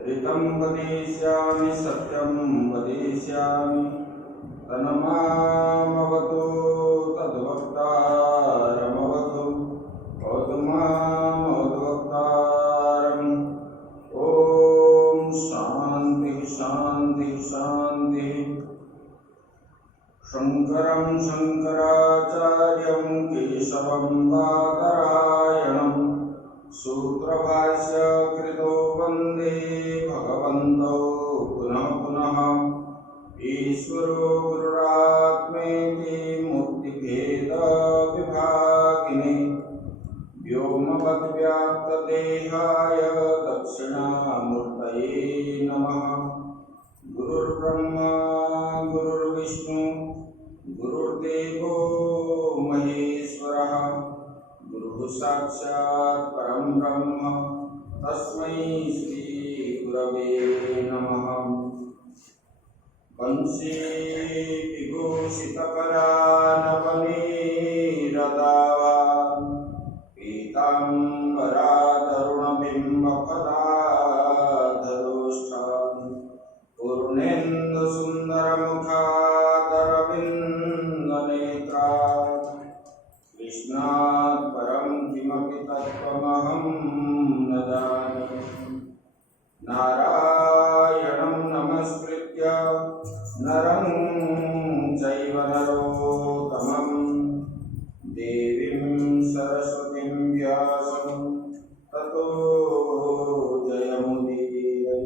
ऋतं वदिष्यामि सत्यं वदिष्यामि तन्मामवतु तद्वक्तारमवतु भवतु मामवतु वक्तारम्। ॐ शान्ति शान्ति शान्ति। शङ्करं शङ्कराचार्यं केशवं बादरायणं सूत्रभाष्यकृतो वन्दे भगवन्तौ पुनः पुनः। ईश्वरो गुरुरात्मेति मूर्तिभेदविभागिने व्योमवद्व्याप्तदेहाय दक्षिणामूर्तये नमः। गुरुर्ब्रह्मा गुरुर्विष्णु गुरुर्देवो महेश्वरः गुरुः साक्षात् परं ब्रह्म तस्मै श्री गुरवे नमः। वंशी विभूषितकलानवनीरदावा पीताम्बरातरुणबिम्बफलाधरोष्ठान् पूर्णेन्दुसुन्दरमुखादरविन्दनेत्रात् कृष्णात् परं किमपि तत्त्वमहं न जाने। नारायणं नमस्कृत्य नरं चैव नरोत्तमं देवीं सरस्वतीं व्यासं ततो जयमुदीरये।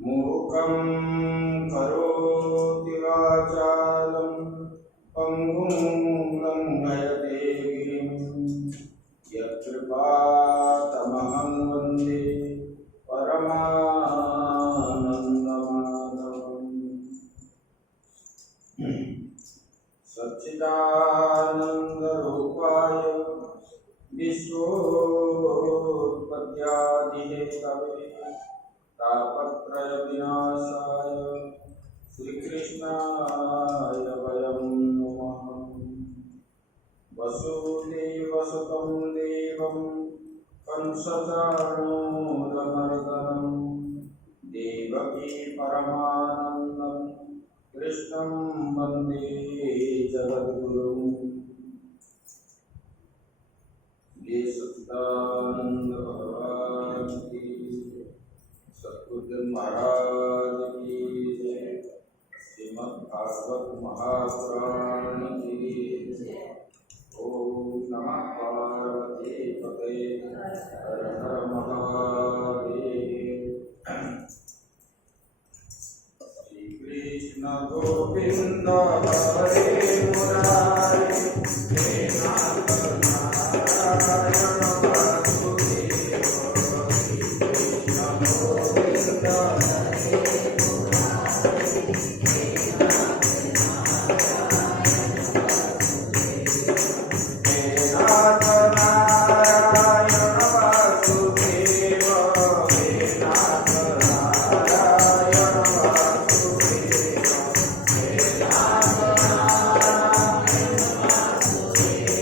मूकं करोति वाचालं पङ्गुं लङ्घयते गिरिं यत्कृपातमहं वन्दे परमानन्दमाधवम्। सच्चिदानन्दरूपाय विश्वोत्पत्त्यादिहेतवे तापत्रयविनाशाय श्रीकृष्णाय वयं नमः। वसुदेवसुतं देवं कंसचाणूरमर्दनं देवकी परमानन्दं कृष्णं वन्दे जगद्गुरुं। ये सच्चिदानंद भगवान की सद्गुरुदेव महाराज की जय। श्रीमद्भागवत महापुराण की जय। ओम नमः पार्वती पते हर हर महादेव। श्री कृष्ण गोविंद हरे मुरारी हे नाथ नारायण वासुदेव। श्री कृष्ण गोविंद हरे मुरारी हे नाथ नारायण वासुदेव। हे नाथ नारायण वासुदेव। हे नाथ नारायण वासुदेव। हे नाथ नारायण वासुदेव।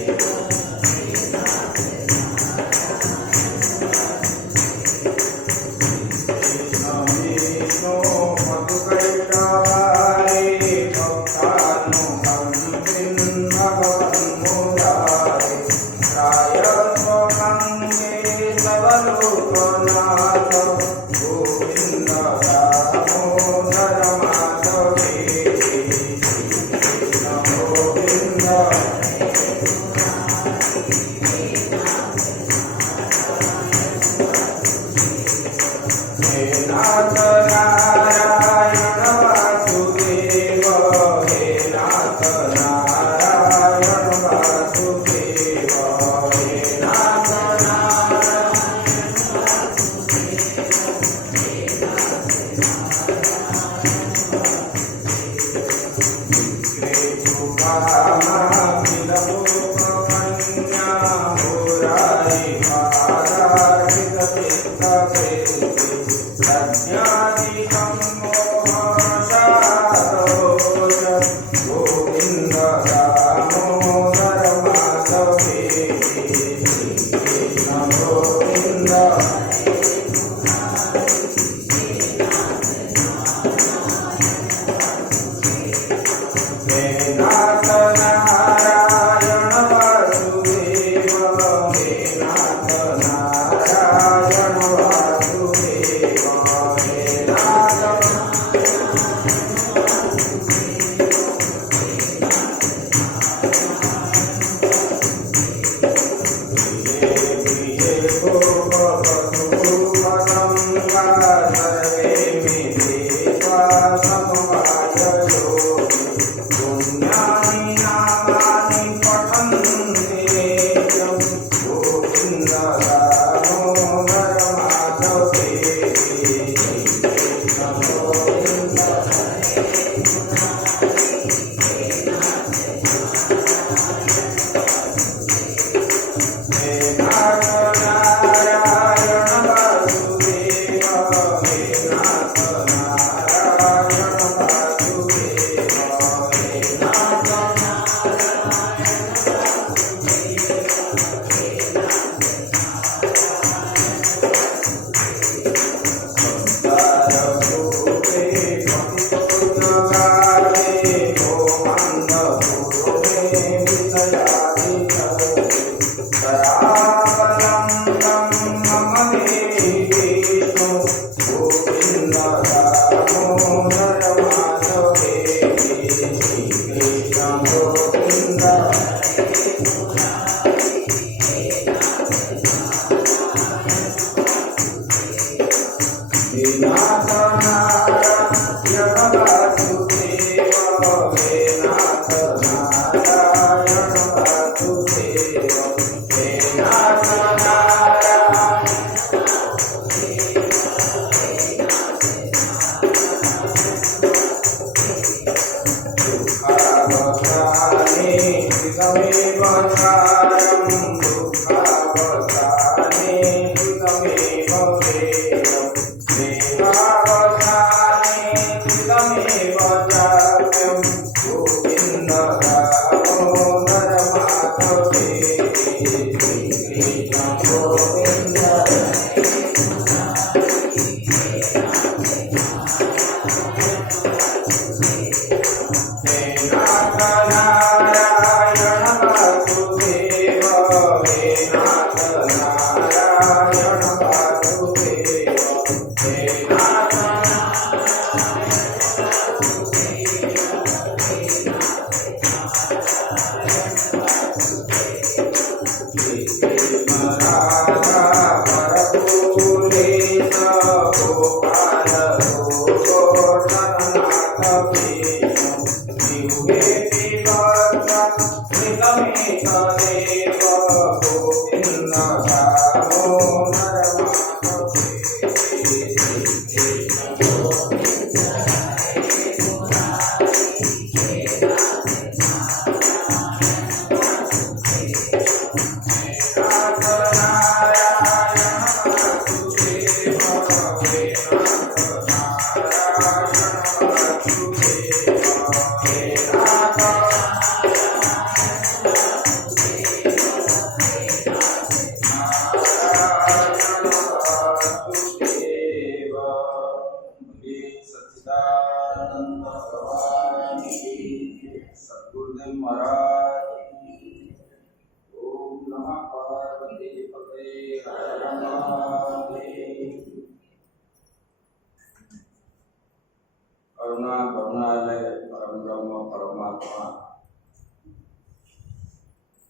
करुणा करुणालय परम ब्रह्म परमात्मा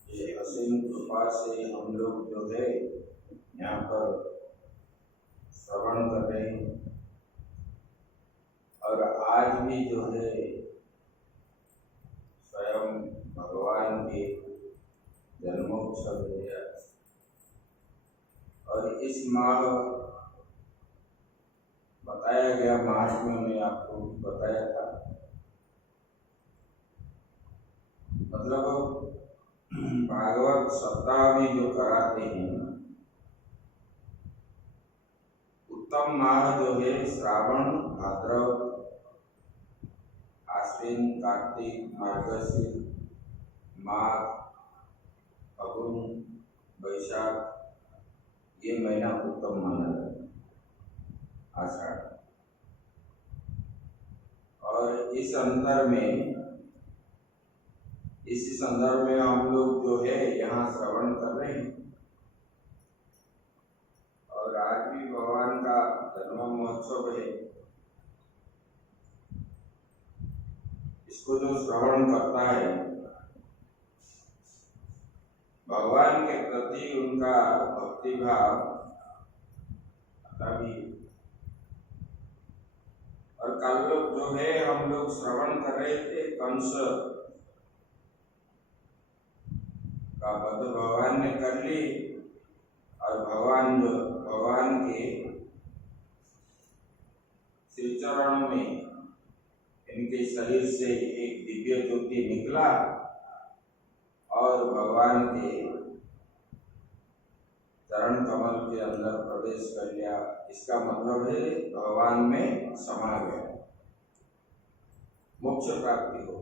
ये असीम कृपा से हम लोग जो है यहाँ पर श्रवण कर रहे हैं। और आज भी जो है स्वयं भगवान के जन्मोत्सव है। और इस माह बताया गया महात्म्य में आपको बताया था, मतलब भागवत सप्ताह में जो कराते हैं, उत्तम माह जो है श्रावण भाद्रव आश्विन कार्तिक मार्गशीर माघ फागुन वैशाख ये महीना उत्तम माना जाता है। आषाढ़ और इस संदर्भ में हम लोग जो है यहाँ श्रवण कर रहे हैं। और आज भी भगवान का जन्म महोत्सव है। इसको जो श्रवण करता है भगवान के प्रति उनका भक्ति भाव तभी। और कल जो है हम लोग श्रवण कर रहे थे कंस का वध भगवान ने कर ली। और भगवान के श्री चरणों में इनके शरीर से एक दिव्य ज्योति निकला और भगवान के चरण कमल के अंदर प्रवेश कर लिया। इसका मतलब है भगवान में समा गया, मोक्ष प्राप्ति हो।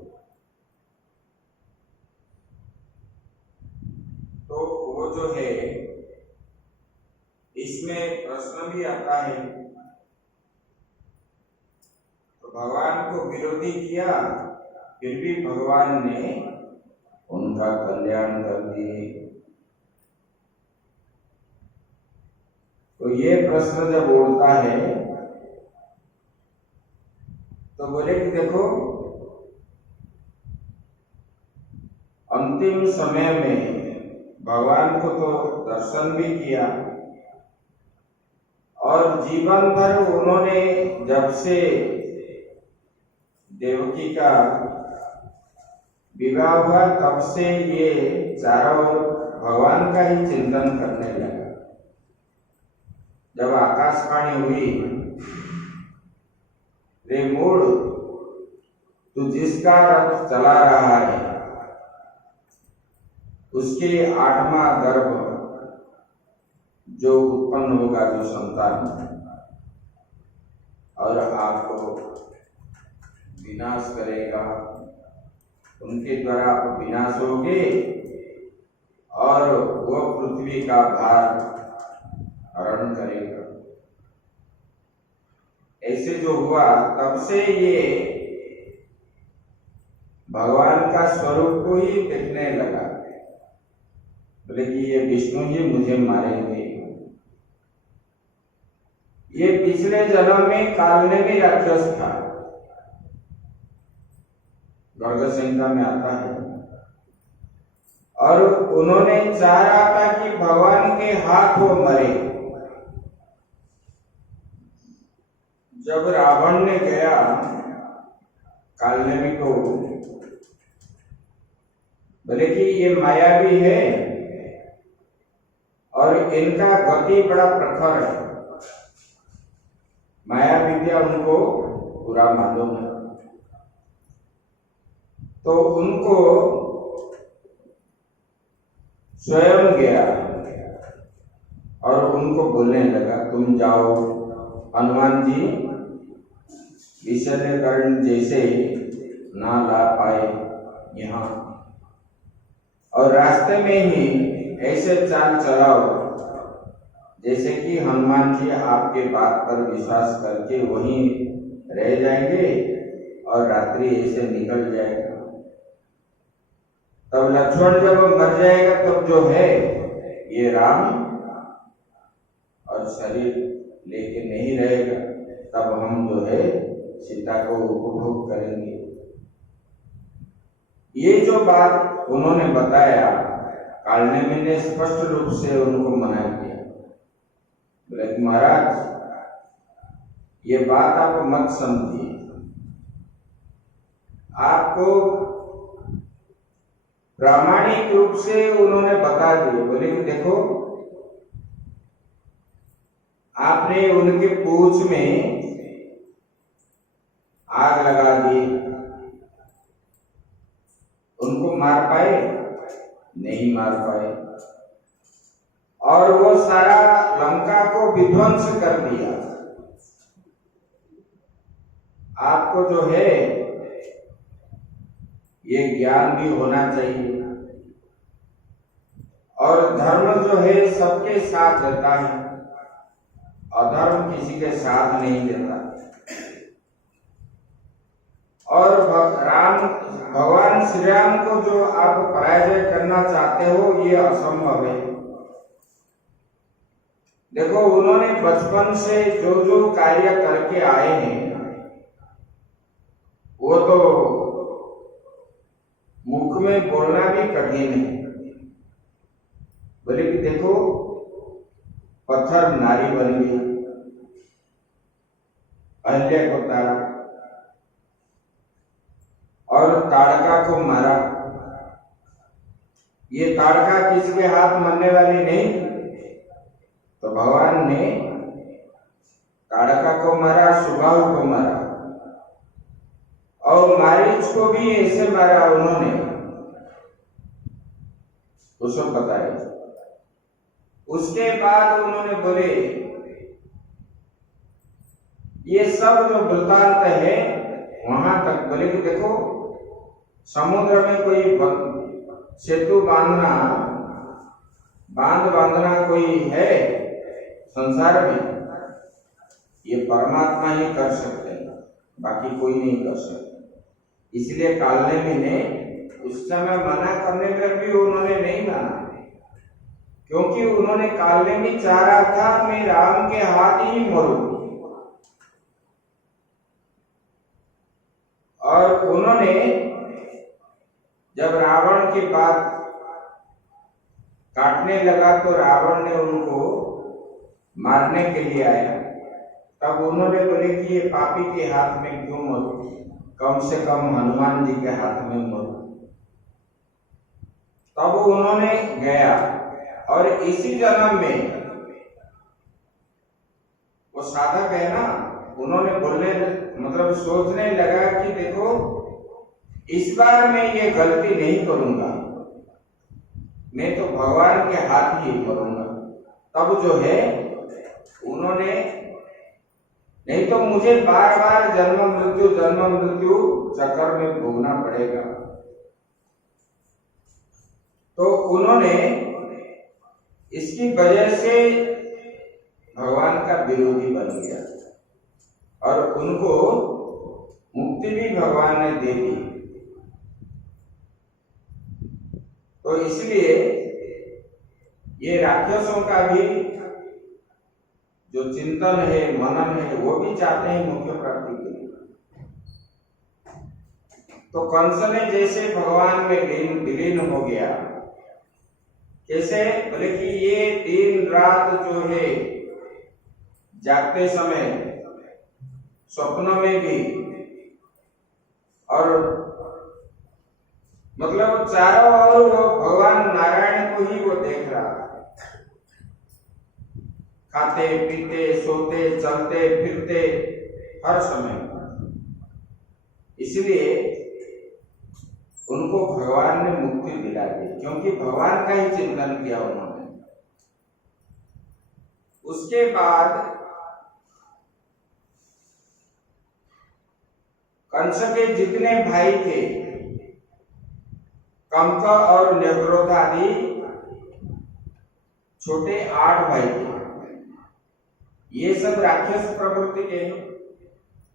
तो वो जो है इसमें प्रश्न भी आता है, तो भगवान को विरोधी किया फिर भी भगवान ने उनका कल्याण कर दिए। तो ये प्रश्न जब उठता है तो बोले कि देखो अंतिम समय में भगवान को तो दर्शन भी किया और जीवन भर उन्होंने जब से देवकी का विवाह हुआ तब से ये चारों भगवान का ही चिंतन करने लगा। जब आकाशवाणी हुई, रे मूढ़ तू जिसका रथ चला रहा है उसके 8वां गर्भ जो उत्पन्न होगा, जो संतान और आपको विनाश करेगा, उनके द्वारा विनाश होगे और वो पृथ्वी का भार हरण करेगा। ऐसे जो हुआ तब से ये भगवान का स्वरूप को ही देखने लगा। बोले कि ये विष्णु जी मुझे मारेंगे। ये पिछले जन्म में कालनेमी राक्षस था, गर्ग संहिता में आता है। और उन्होंने चाह रहा था कि भगवान के हाथ वो मरे। जब रावण ने गया कालनेमी को, बोले कि ये मायावी है और इनका गति बड़ा प्रखर है, माया विद्या उनको पूरा मालूम है। तो उनको स्वयं गया और उनको बोलने लगा तुम जाओ। हनुमान जी विशल्यकर्ण जैसे ना ला पाए यहाँ, और रास्ते में ही ऐसे चाल चलाओ जैसे कि हनुमान जी आपके बात पर विश्वास करके वहीं रह जाएंगे और रात्रि ऐसे निकल जाएगा। तब लक्ष्मण जब मर जाएगा तब जो है ये राम और शरीर लेके नहीं रहेगा, तब हम जो है सीता को उपभोग करेंगे। ये जो बात उन्होंने बताया, कालनेमी ने स्पष्ट रूप से उनको मना किया। बोले कि महाराज, ये बात आप मत समझिए। आपको प्रामाणिक रूप से उन्होंने बता दिए। बोले कि देखो, आपने उनके पूंछ में आग लगा दी, उनको मार पाए? नहीं मार पाए। और वो सारा लंका को विध्वंस कर दिया। आपको जो है ये ज्ञान भी होना चाहिए। और धर्म जो है सबके साथ रहता है, अधर्म किसी के साथ नहीं देता। और भगवान श्री राम को जो आप पराजय करना चाहते हो, ये असंभव है। देखो, उन्होंने बचपन से जो जो कार्य करके आए हैं, वो तो मुख में बोलना भी कठिन है। बोले कि देखो, पत्थर नारी बन गई, अहल्या को तारा, और ताड़का को मारा। ये ताड़का किसी के हाथ मरने वाली नहीं, तो भगवान ने ताड़का को मारा, सुबाहु को मारा, और मारीच को भी ऐसे मारा उन्होंने, तो सब बताया। उसके बाद उन्होंने बोले, ये सब जो वृत्तांत है वहां तक। बोले कि देखो, समुद्र में कोई सेतु बांधना कोई है संसार में? ये परमात्मा ही कर सकते हैं, बाकी कोई नहीं कर सकता। इसलिए कालनेमी ने उस समय मना करने पर भी उन्होंने नहीं माना, क्योंकि उन्होंने कालनेमी चाह रहा था मैं राम के हाथ ही मरूं। और उन्होंने जब रावण की बात काटने लगा तो रावण ने उनको मारने के लिए आया, तब उन्होंने बोले कि ये पापी के हाथ में क्यों मरूं, कम से कम हनुमान जी के हाथ में मरूं। तब उन्होंने गया, और इसी जन्म में वो साधक है ना, उन्होंने बोलने मतलब सोचने लगा कि देखो, इस बार मैं ये गलती नहीं करूंगा, मैं तो भगवान के हाथ ही मरूंगा। तब जो है उन्होंने, नहीं तो मुझे बार बार जन्म मृत्यु चक्कर में भोगना पड़ेगा। तो उन्होंने इसकी वजह से भगवान का विरोधी बन गया, और उनको मुक्ति भी भगवान ने दे दी। तो इसलिए ये राक्षसों का भी जो चिंतन है, मनन है, वो भी चाहते हैं मुख्य प्राप्ति के लिए। तो कंस ने जैसे भगवान में विलीन हो गया, कैसे? बोले कि ये दिन रात जो है, जागते समय, स्वप्नों में भी, और मतलब चारों ओर वो भगवान नारायण को ही वो देख रहा था। खाते पीते सोते चलते फिरते हर समय। इसलिए उनको भगवान ने मुक्ति दिला दी, क्योंकि भगवान का ही चिंतन किया उन्होंने। उसके बाद कंस के जितने भाई थे, कंक और न्यग्रोध आदि छोटे 8 भाई थे, ये सब राक्षस प्रवृत्ति के।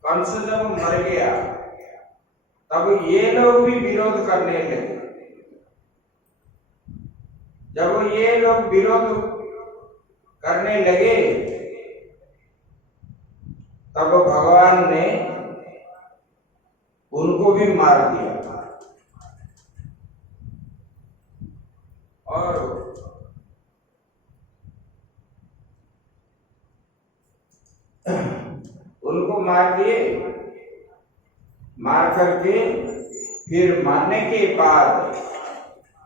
कंस जब मर गया तब ये लोग भी विरोध करने लगे। जब ये लोग विरोध करने लगे तब भगवान ने उनको भी मार दिया। और उनको मार दिए, मार करके फिर मारने के बाद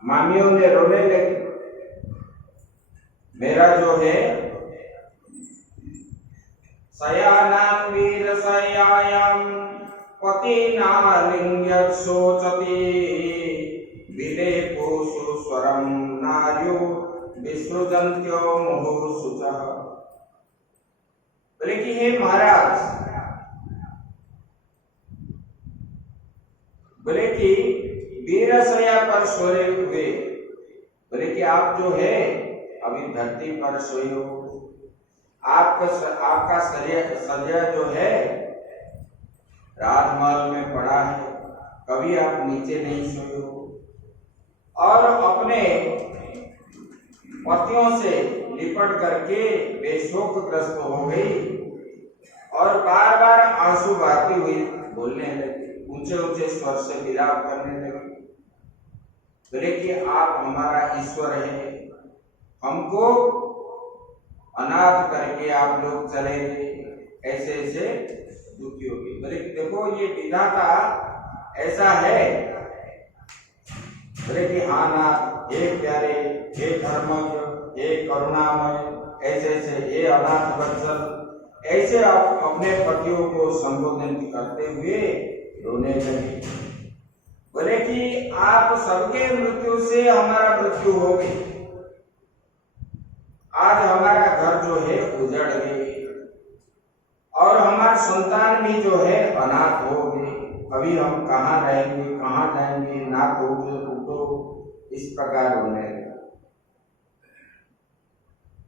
मामियों ने रोने लगी। मेरा जो है शयानां वीर शय्यायां पतिना लिंग्यत् शोचति विलेपोषु स्वरं नार्यो विसृजन्त्यो मुहुर्षुचः। बोले कि हे महाराज, बोले कि वीरशैया पर सोए हुए, बोले कि आप जो है अभी धरती पर सोए हो, आपका शरीर जो है राजमहल में पड़ा है, कभी आप नीचे नहीं सोए हो, और अपने पतियों से लिपट करके बेशोकग्रस्त हो गई और बार बार आंसू बहाती हुई बोलने लगी, ऊंचे ऊंचे स्वर से विलाप करने लगी। बोले कि आप हमारा ईश्वर है, हमको अनाथ करके आप लोग चले गए, ऐसे ऐसे दुखी हो गई। बोले कि देखो ये विधाता ऐसा है। बोले कि हाँ नाथ, हे प्यारे, हे धर्मज्ञ, हे करुणामय, ऐसे ऐसे, हे अनाथ वत्सल, ऐसे आप अपने पतियों को संबोधन करते हुए रोने लगे। बोले कि आप सबके मृत्यु से हमारा मृत्यु हो गई, आज हमारा घर जो है उजड़ गए और हमारे संतान भी जो है अनाथ हो गए, अभी हम कहाँ रहेंगे, कहाँ जाएंगे, ना टूटो, इस प्रकार होने लगा।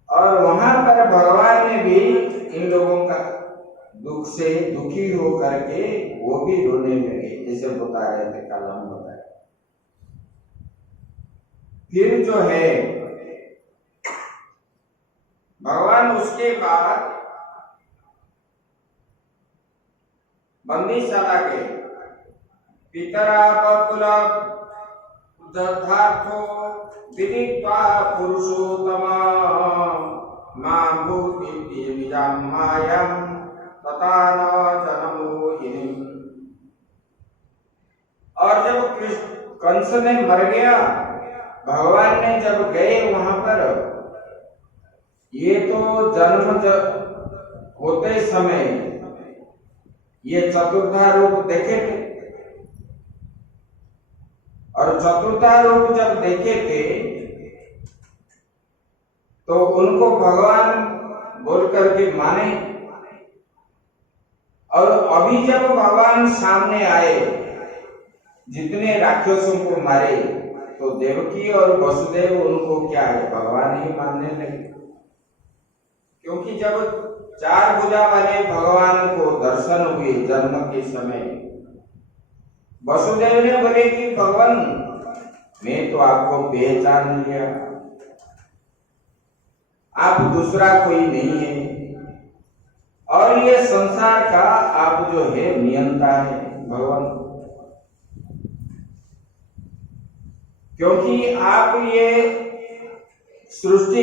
और वहां पर भगवान ने भी इन लोगों का दुख से दुखी हो करके वो भी रोने लगे, जैसे बता रहे थे कल हम बताए। फिर जो है भगवान उसके बाद बंदीशाला के पितरा बकुला दधार्थो विदित्वा पुरुषोत्तमा मां भूति निजां मायां तथा न जनमोहिनी। और जब कंस ने मर गया, भगवान ने जब गए वहां पर, ये तो जन्म होते समय ये चतुर्था रूप देखे थे, और चतुर्था रूप जब देखे थे तो उनको भगवान बोल करके माने। और अभी जब भगवान सामने आए, जितने राक्षसों को मारे, तो देवकी और वसुदेव उनको क्या है, भगवान ही मानने लगे। क्योंकि जब चार भुजा वाले भगवान को दर्शन हुए जन्म के समय, वसुदेव ने बोले कि भगवान मैं तो आपको पहचान लिया, आप दूसरा कोई नहीं है, और ये संसार का आप जो है नियंता है भगवान, क्योंकि आप ये सृष्टि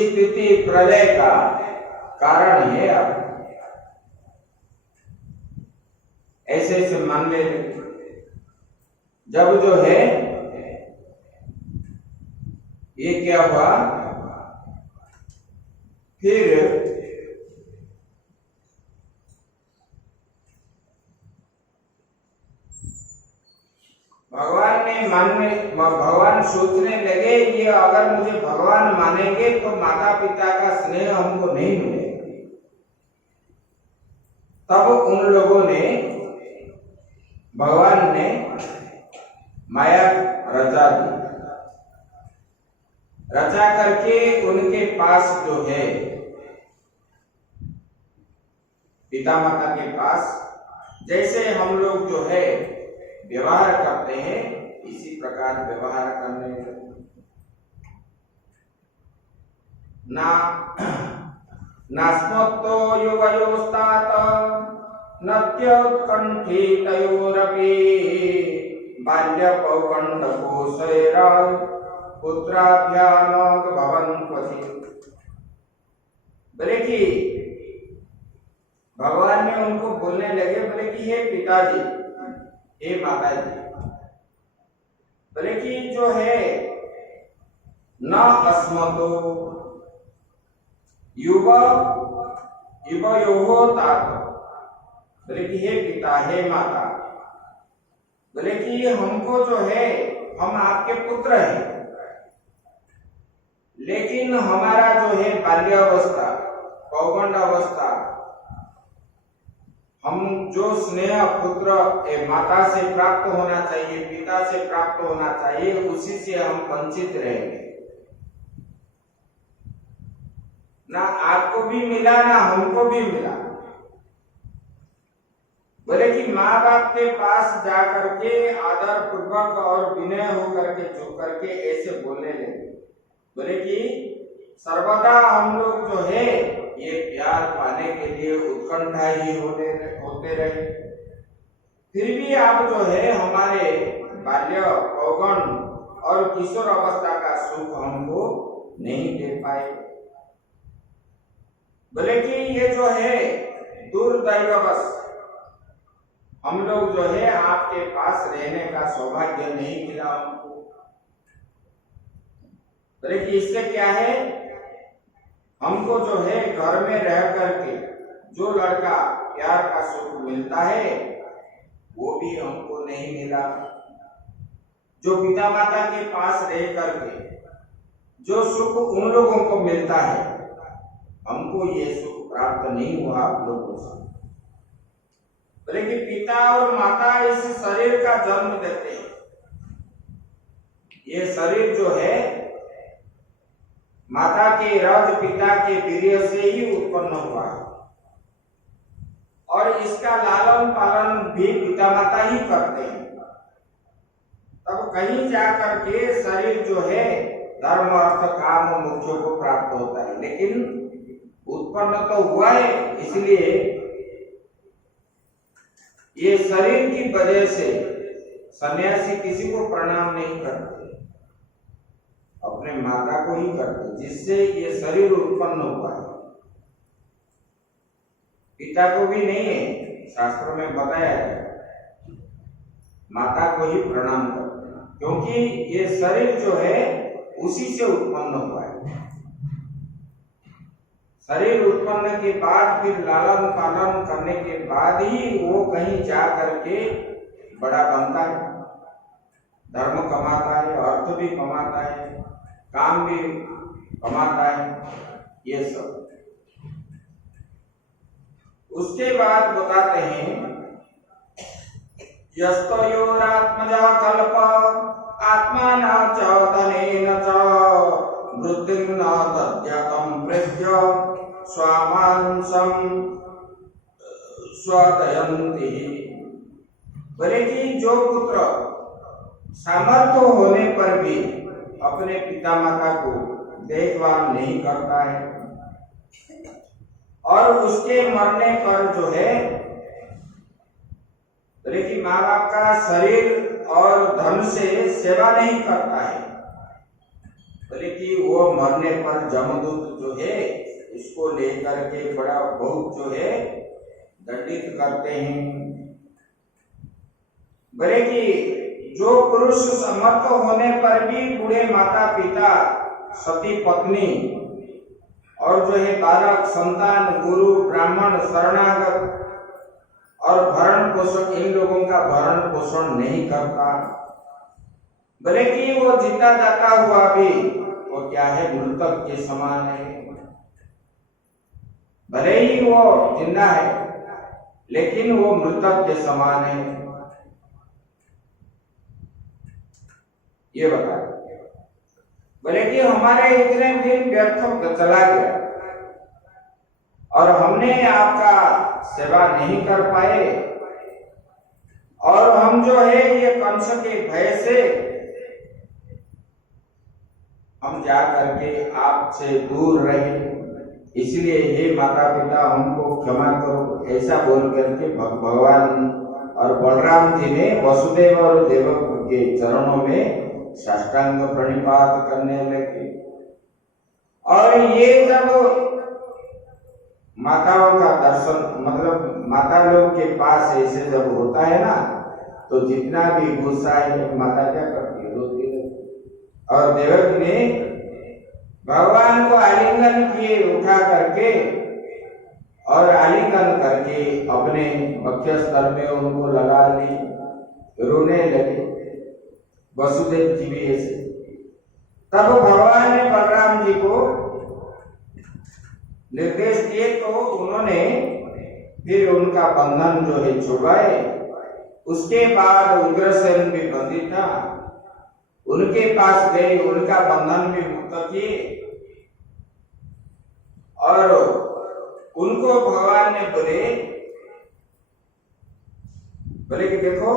स्थिति प्रलय का कारण है। आप ऐसे ऐसे मान ले। जब जो है ये क्या हुआ, फिर भगवान सोचने लगे, ये अगर मुझे भगवान मानेंगे तो माता पिता का स्नेह हमको नहीं मिलेगा। तब उन लोगों ने, भगवान ने माया रचा दी, रचा करके उनके पास जो है पिता माता के पास, जैसे हम लोग जो है व्यवहार करते हैं, इसी प्रकार व्यवहार करने ना नास्मत्तो युवयोस्तात नत्योत्कण्ठितयोरपि पुत्रपि बाल्य पौगंड कोशैरा पुत्राभ्यामोग भवन क्वचित्। बोले कि भगवान ने उनको बोलने लगे, बोले कि हे पिताजी, हे माताजी, बोले कि जो है न अस्मतो युव युवयोः तात, बोले कि हे पिता, हे माता, बोले कि हमको जो है, हम आपके पुत्र हैं, लेकिन हमारा जो है बाल्यावस्था, पौगंड अवस्था, हम जो स्नेह पुत्र माता से प्राप्त होना चाहिए, पिता से प्राप्त होना चाहिए, उसी से हम वंचित रहेंगे। ना आपको भी मिला, ना हमको भी मिला। बोले कि माँ बाप के पास जाकर के आदर पूर्वक और विनय होकर के झुक करके ऐसे बोलने लगे, बोले कि सर्वदा हम लोग जो है ये प्यार पाने के लिए उत्कंठा ही होते रहे, फिर भी आप जो है हमारे बाल्य पौगंड और किशोर अवस्था का सुख हमको नहीं दे पाए। बोले कि ये जो है दुर्दैववश हम लोग जो है आपके पास रहने का सौभाग्य नहीं मिला हमको। बोले कि इससे क्या है, हमको जो है घर में रह करके जो लड़का प्यार का सुख मिलता है वो भी हमको नहीं मिला। जो पिता माता के पास रह करके जो सुख उन लोगों को मिलता है, हमको ये सुख प्राप्त नहीं हुआ आप लोगों से। बोले कि पिता और माता इस शरीर का जन्म देते हैं। ये शरीर जो है माता के रज पिता के वीर्य से ही उत्पन्न हुआ है और इसका लालन पालन भी पिता माता ही करते हैं। तब कहीं जाकर के शरीर जो है धर्म अर्थ काम मोक्ष को प्राप्त होता है, लेकिन उत्पन्न तो हुआ है, इसलिए ये शरीर की वजह से सन्यासी किसी को प्रणाम नहीं करते, अपने माता को ही करते, जिससे ये शरीर उत्पन्न हुआ है। पिता को भी नहीं है, शास्त्रों में बताया है, माता को ही प्रणाम करते हैं, क्योंकि ये शरीर जो है उसी से उत्पन्न हुआ है। शरीर उत्पन्न के बाद फिर लालन पालन करने के बाद ही वो कहीं जा करके बड़ा बनता है, धर्म कमाता है, अर्थ भी कमाता है, काम भी कमाता है, ये सब। उसके बाद बताते हैं यस्तयोरात्मजः कल्प आत्मान च धनेन च वृद्धिं न तद्यतं प्रज्ञ स्वामांसं स्वदयन्ति। बोले कि जो पुत्र सामर्थ्य होने पर भी अपने पिता माता को देखभाल नहीं करता है और उसके मरने पर जो है, बोले कि माँ बाप का शरीर और धन से सेवा नहीं करता है, बोले कि वो मरने पर जमदूत जो है इसको लेकर के बड़ा बहुत जो है दंडित करते हैं। बोले कि जो पुरुष समर्थ होने पर भी बूढ़े माता पिता सती पत्नी और जो है बालक संतान गुरु ब्राह्मण शरणागत और भरण पोषण, इन लोगों का भरण पोषण नहीं करता, बोले कि वो जीता जाता हुआ भी वो क्या है, मृतक के समान है। भले ही वो जिंदा है लेकिन वो मृतक के समान है, ये बता। बोले कि हमारे इतने दिन व्यर्थ चला गया और हमने आपका सेवा नहीं कर पाए और हम जो है ये कंस के भय से हम जा करके आपसे दूर रहे, इसलिए हे माता पिता हमको क्षमा करो, ऐसा बोल करके भगवान और बलराम जी ने वसुदेव और देवक के चरणों में साष्टांग प्रणिपात करने लगे। और ये जब माताओं का दर्शन, मतलब माता लोग के पास ऐसे जब होता है ना, तो जितना भी गुस्सा है माता क्या करती है, रोती रहती। और देवक ने भगवान को आलिंगन किए उठा करके, और आलिंगन करके अपने वक्षस्थल में उनको लगा ली, रोने लगे। वसुदेव जी भी ऐसे। तब भगवान ने बलराम जी को निर्देश दिए, तो उन्होंने फिर उनका बंधन जो है छुड़वाए। उसके बाद उग्रसेन भी बंदी था, उनके पास गए, उनका बंधन भी मुक्त किए। और उनको भगवान ने बोले कि देखो,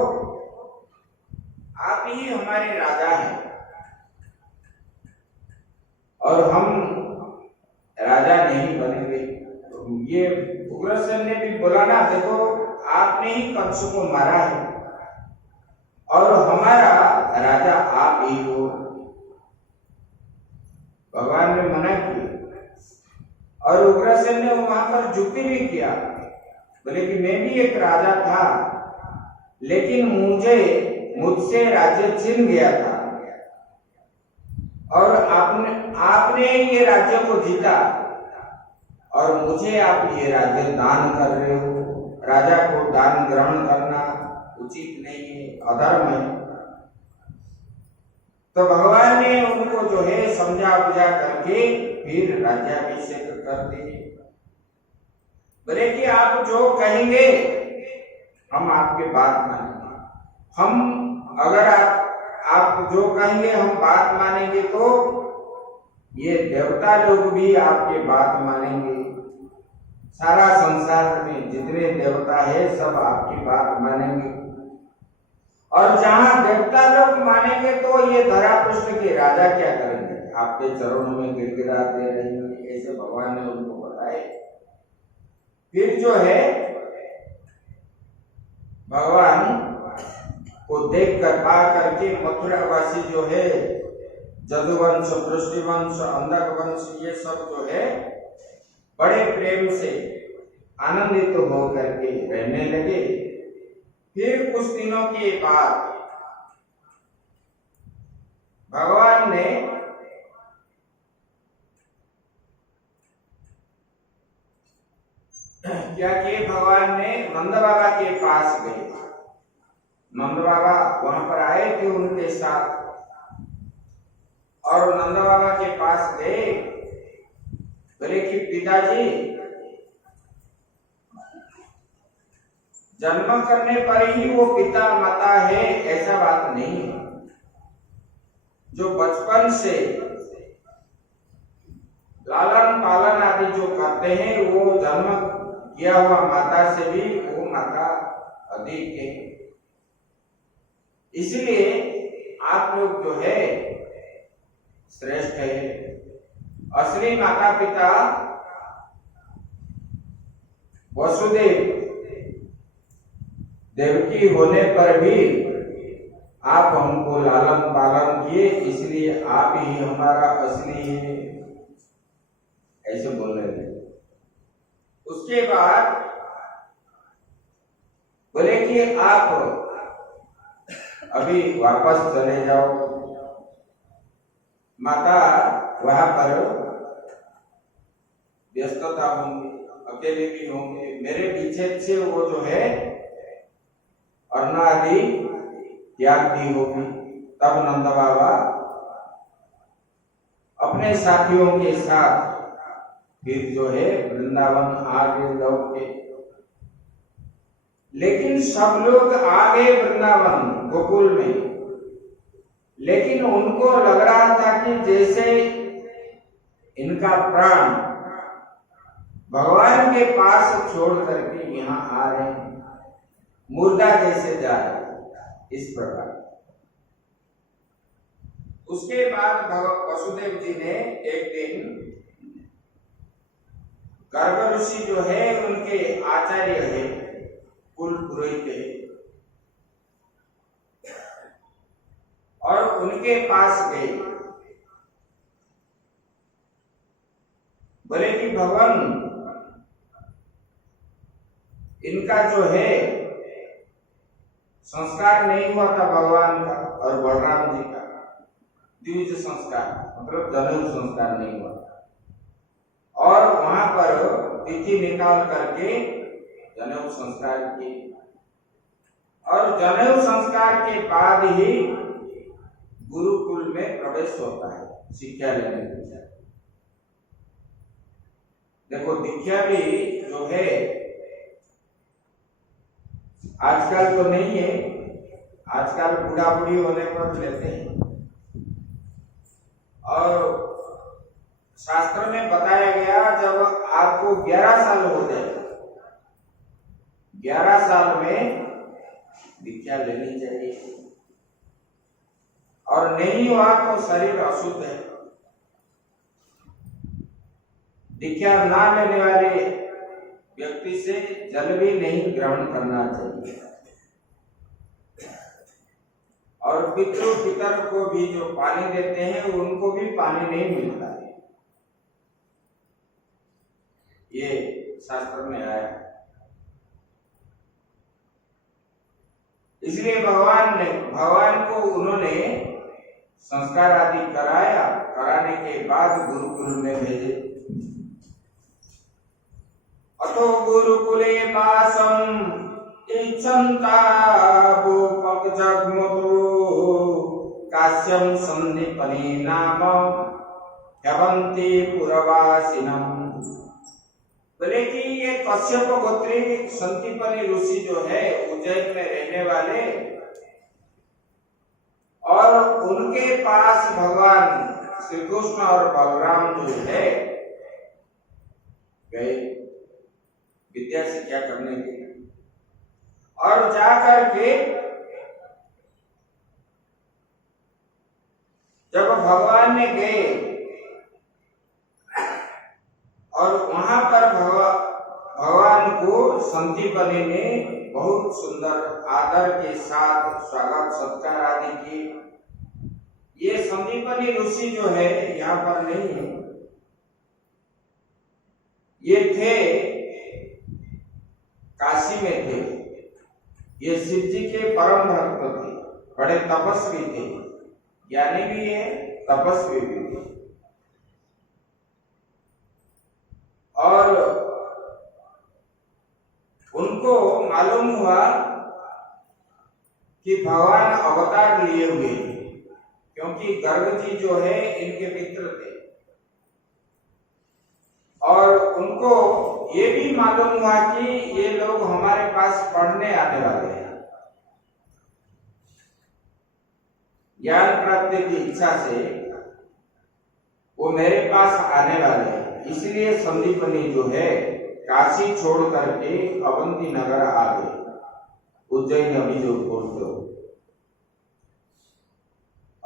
आप ही हमारे राजा हैं और हम राजा नहीं बनेंगे। ये उग्रसेन ने भी बोला ना, देखो आपने ही कंस को मारा है और हमारा राजा आप ही हो। भगवान ने मना किया। और उग्रसेन ने वहां पर युक्ति भी किया, बोले कि मैं भी एक राजा था, लेकिन मुझसे राज्य छीन गया था और आपने ये राज्य को जीता और मुझे आप ये राज्य दान कर रहे हो। राजा को दान ग्रहण करना उचित नहीं है, अधर्म है। तो भगवान ने उनको जो है समझा बुझा करके फिर राज्याभिषेक कर दिए। बोले कि आप जो कहेंगे हम आपके बात मानेंगे। हम अगर आप जो कहेंगे हम बात मानेंगे, तो ये देवता लोग भी आपके बात मानेंगे। सारा संसार में जितने देवता है सब आपकी बात मानेंगे। और जहां देवता लोग मानेंगे तो ये धरा पृष्ठ के राजा क्या करेंगे, आपके चरणों में गिड़गिड़ाते रहेंगे। ऐसे भगवान ने उनको बताए। फिर जो है भगवान को देख कर पा करके मथुरावासी जो है जदुवंश, वृष्टिवंश, अंधक वंश, ये सब जो है बड़े प्रेम से आनंदित तो होकर के रहने लगे। फिर कुछ दिनों के बाद भगवान ने क्या किए, भगवान ने नंद बाबा के पास गए। नंद बाबा वहां पर आए थे उनके साथ, और नंद बाबा के पास गए। बोले कि पिताजी, जन्म करने पर ही वो पिता माता है ऐसा बात नहीं है। जो बचपन से लालन पालन आदि जो करते हैं, वो जन्म किया हुआ माता से भी वो माता अधिक है। इसलिए आप लोग जो है श्रेष्ठ है। असली माता पिता वसुदेव देवकी होने पर भी आप हमको लालन पालन किए, इसलिए आप ही हमारा असली है, ऐसे बोलने लगे। उसके बाद बोले कि आप अभी वापस चले जाओ। माता वहां पर व्यस्तता होंगे, अकेले भी होंगे, मेरे पीछे से वो जो है अन्न आदि त्याग दी होगी। तब नंद बाबा अपने साथियों के साथ फिर जो है वृंदावन आगे लौट के, लेकिन सब लोग आ गए वृंदावन गोकुल में, लेकिन उनको लग रहा था कि जैसे इनका प्राण भगवान के पास छोड़ करके यहाँ आ रहे हैं, मुर्दा जैसे जा रहे हैं, इस प्रकार। उसके बाद वसुदेव जी ने एक दिन गर्ग ऋषि जो है उनके आचार्य है, कुल पुरोहित है, उनके पास गए, बोले कि भगवान, इनका जो है संस्कार नहीं हुआ था भगवान का और बलराम जी का, द्विज संस्कार मतलब जनेऊ संस्कार नहीं हुआ था, और वहां पर तिथि निकाल करके जनेऊ संस्कार किए, और जनेऊ संस्कार के बाद ही गुरुकुल में प्रवेश होता है शिक्षा लेने के लिए। देखो दीक्षा भी जो है आजकल तो नहीं है, आजकल बूढ़ा बूढ़ी होने पर लेते हैं, और शास्त्र में बताया गया जब आपको 11 साल हो जाए, 11 साल में दीक्षा लेनी चाहिए, और नहीं हुआ तो शरीर अशुद्ध है। दीक्षा ना लेने वाले व्यक्ति से जल भी नहीं ग्रहण करना चाहिए, और पितृ पितर को भी जो पानी देते हैं उनको भी पानी नहीं मिलता है, ये शास्त्र में आया। इसलिए भगवान को उन्होंने संस्कार आदि कराया, कराने के बाद गुरुकुल में भेजे। अतो गुरुकुले वासम इच्छन्ता गोपक जग्मतो काश्यम संदीपनी नाम ह्यवन्ति पुरवासिनम। बोले कि ये कश्यप गोत्री संदीपनी ऋषि जो है उज्जैन में रहने वाले, और उनके पास भगवान श्री कृष्ण और बलराम जो है गए विद्या शिक्षा करने के लिए, और जाकर के जब भगवान ने गए और वहां पर भगवान को संदीपनी ने बहुत सुंदर आदर के साथ स्वागत सत्कार आदि किए। ये संदीपनी ऋषि जो है यहाँ पर नहीं है, ये थे काशी में थे, ये शिव जी के परम भक्त थे, बड़े तपस्वी थे, ज्ञानी भी है तपस्वी भी थे। और उनको मालूम हुआ कि भगवान अवतार लिए हुए हैं, क्योंकि गर्ग जी जो है इनके मित्र थे, और उनको ये भी मालूम हुआ कि ये लोग हमारे पास पढ़ने आने वाले हैं, ज्ञान प्राप्ति की इच्छा से वो मेरे पास आने वाले हैं। इसलिए संदीपनी जो है काशी छोड़ करके अवंती नगर आ गए, उज्जैन अभी जो बोलते हो,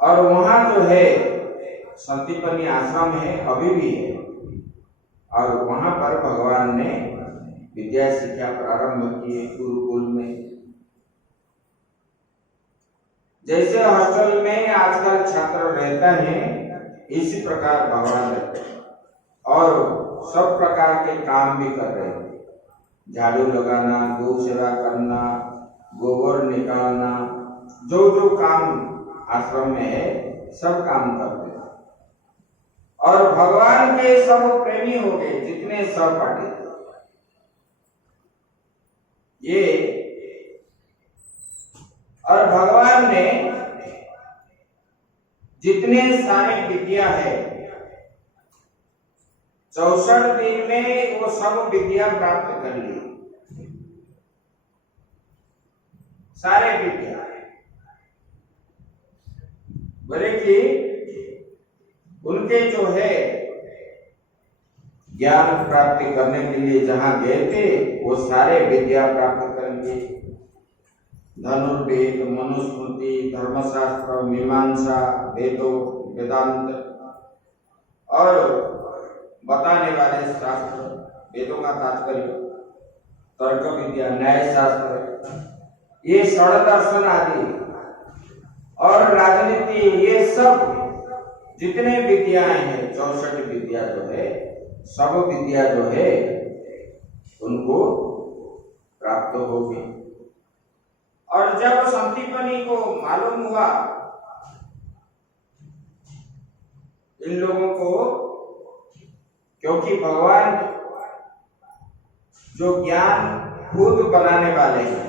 और वहां जो है संदीपनी आश्रम है अभी भी है, और वहां पर भगवान ने विद्या शिक्षा प्रारंभ किए गुरुकुल में। जैसे हॉस्टल में आजकल छात्र रहता है, इसी प्रकार भगवान रहते हैं, और सब प्रकार के काम भी कर रहे हैं, झाड़ू लगाना, गौ सेवा करना, गोबर निकालना, जो जो काम आश्रम में है सब काम करते हैं। और भगवान के सब प्रेमी हो गए जितने सहपाठी ये, और भगवान ने जितने सारे विद्या है 64 दिन में वो सब विद्या प्राप्त कर ली, सारे विद्या। बोले कि उनके जो है ज्ञान प्राप्ति करने के लिए जहां गए थे वो सारे विद्या प्राप्त कर लिए, धनुर्वेद, मनुस्मृति, धर्मशास्त्र, मीमांसा, वेदों, वेदांत और बताने वाले शास्त्र, वेदों का तात्पर्य, तर्क विद्या, न्याय शास्त्र, ये षड दर्शन आदि, और राजनीति, ये सब जितने विद्याएं हैं, 64 विद्या जो है, सब विद्या जो है उनको प्राप्त होगी। और जब संदीपनी को मालूम हुआ, इन लोगों को, क्योंकि भगवान जो ज्ञान खुद बनाने वाले हैं,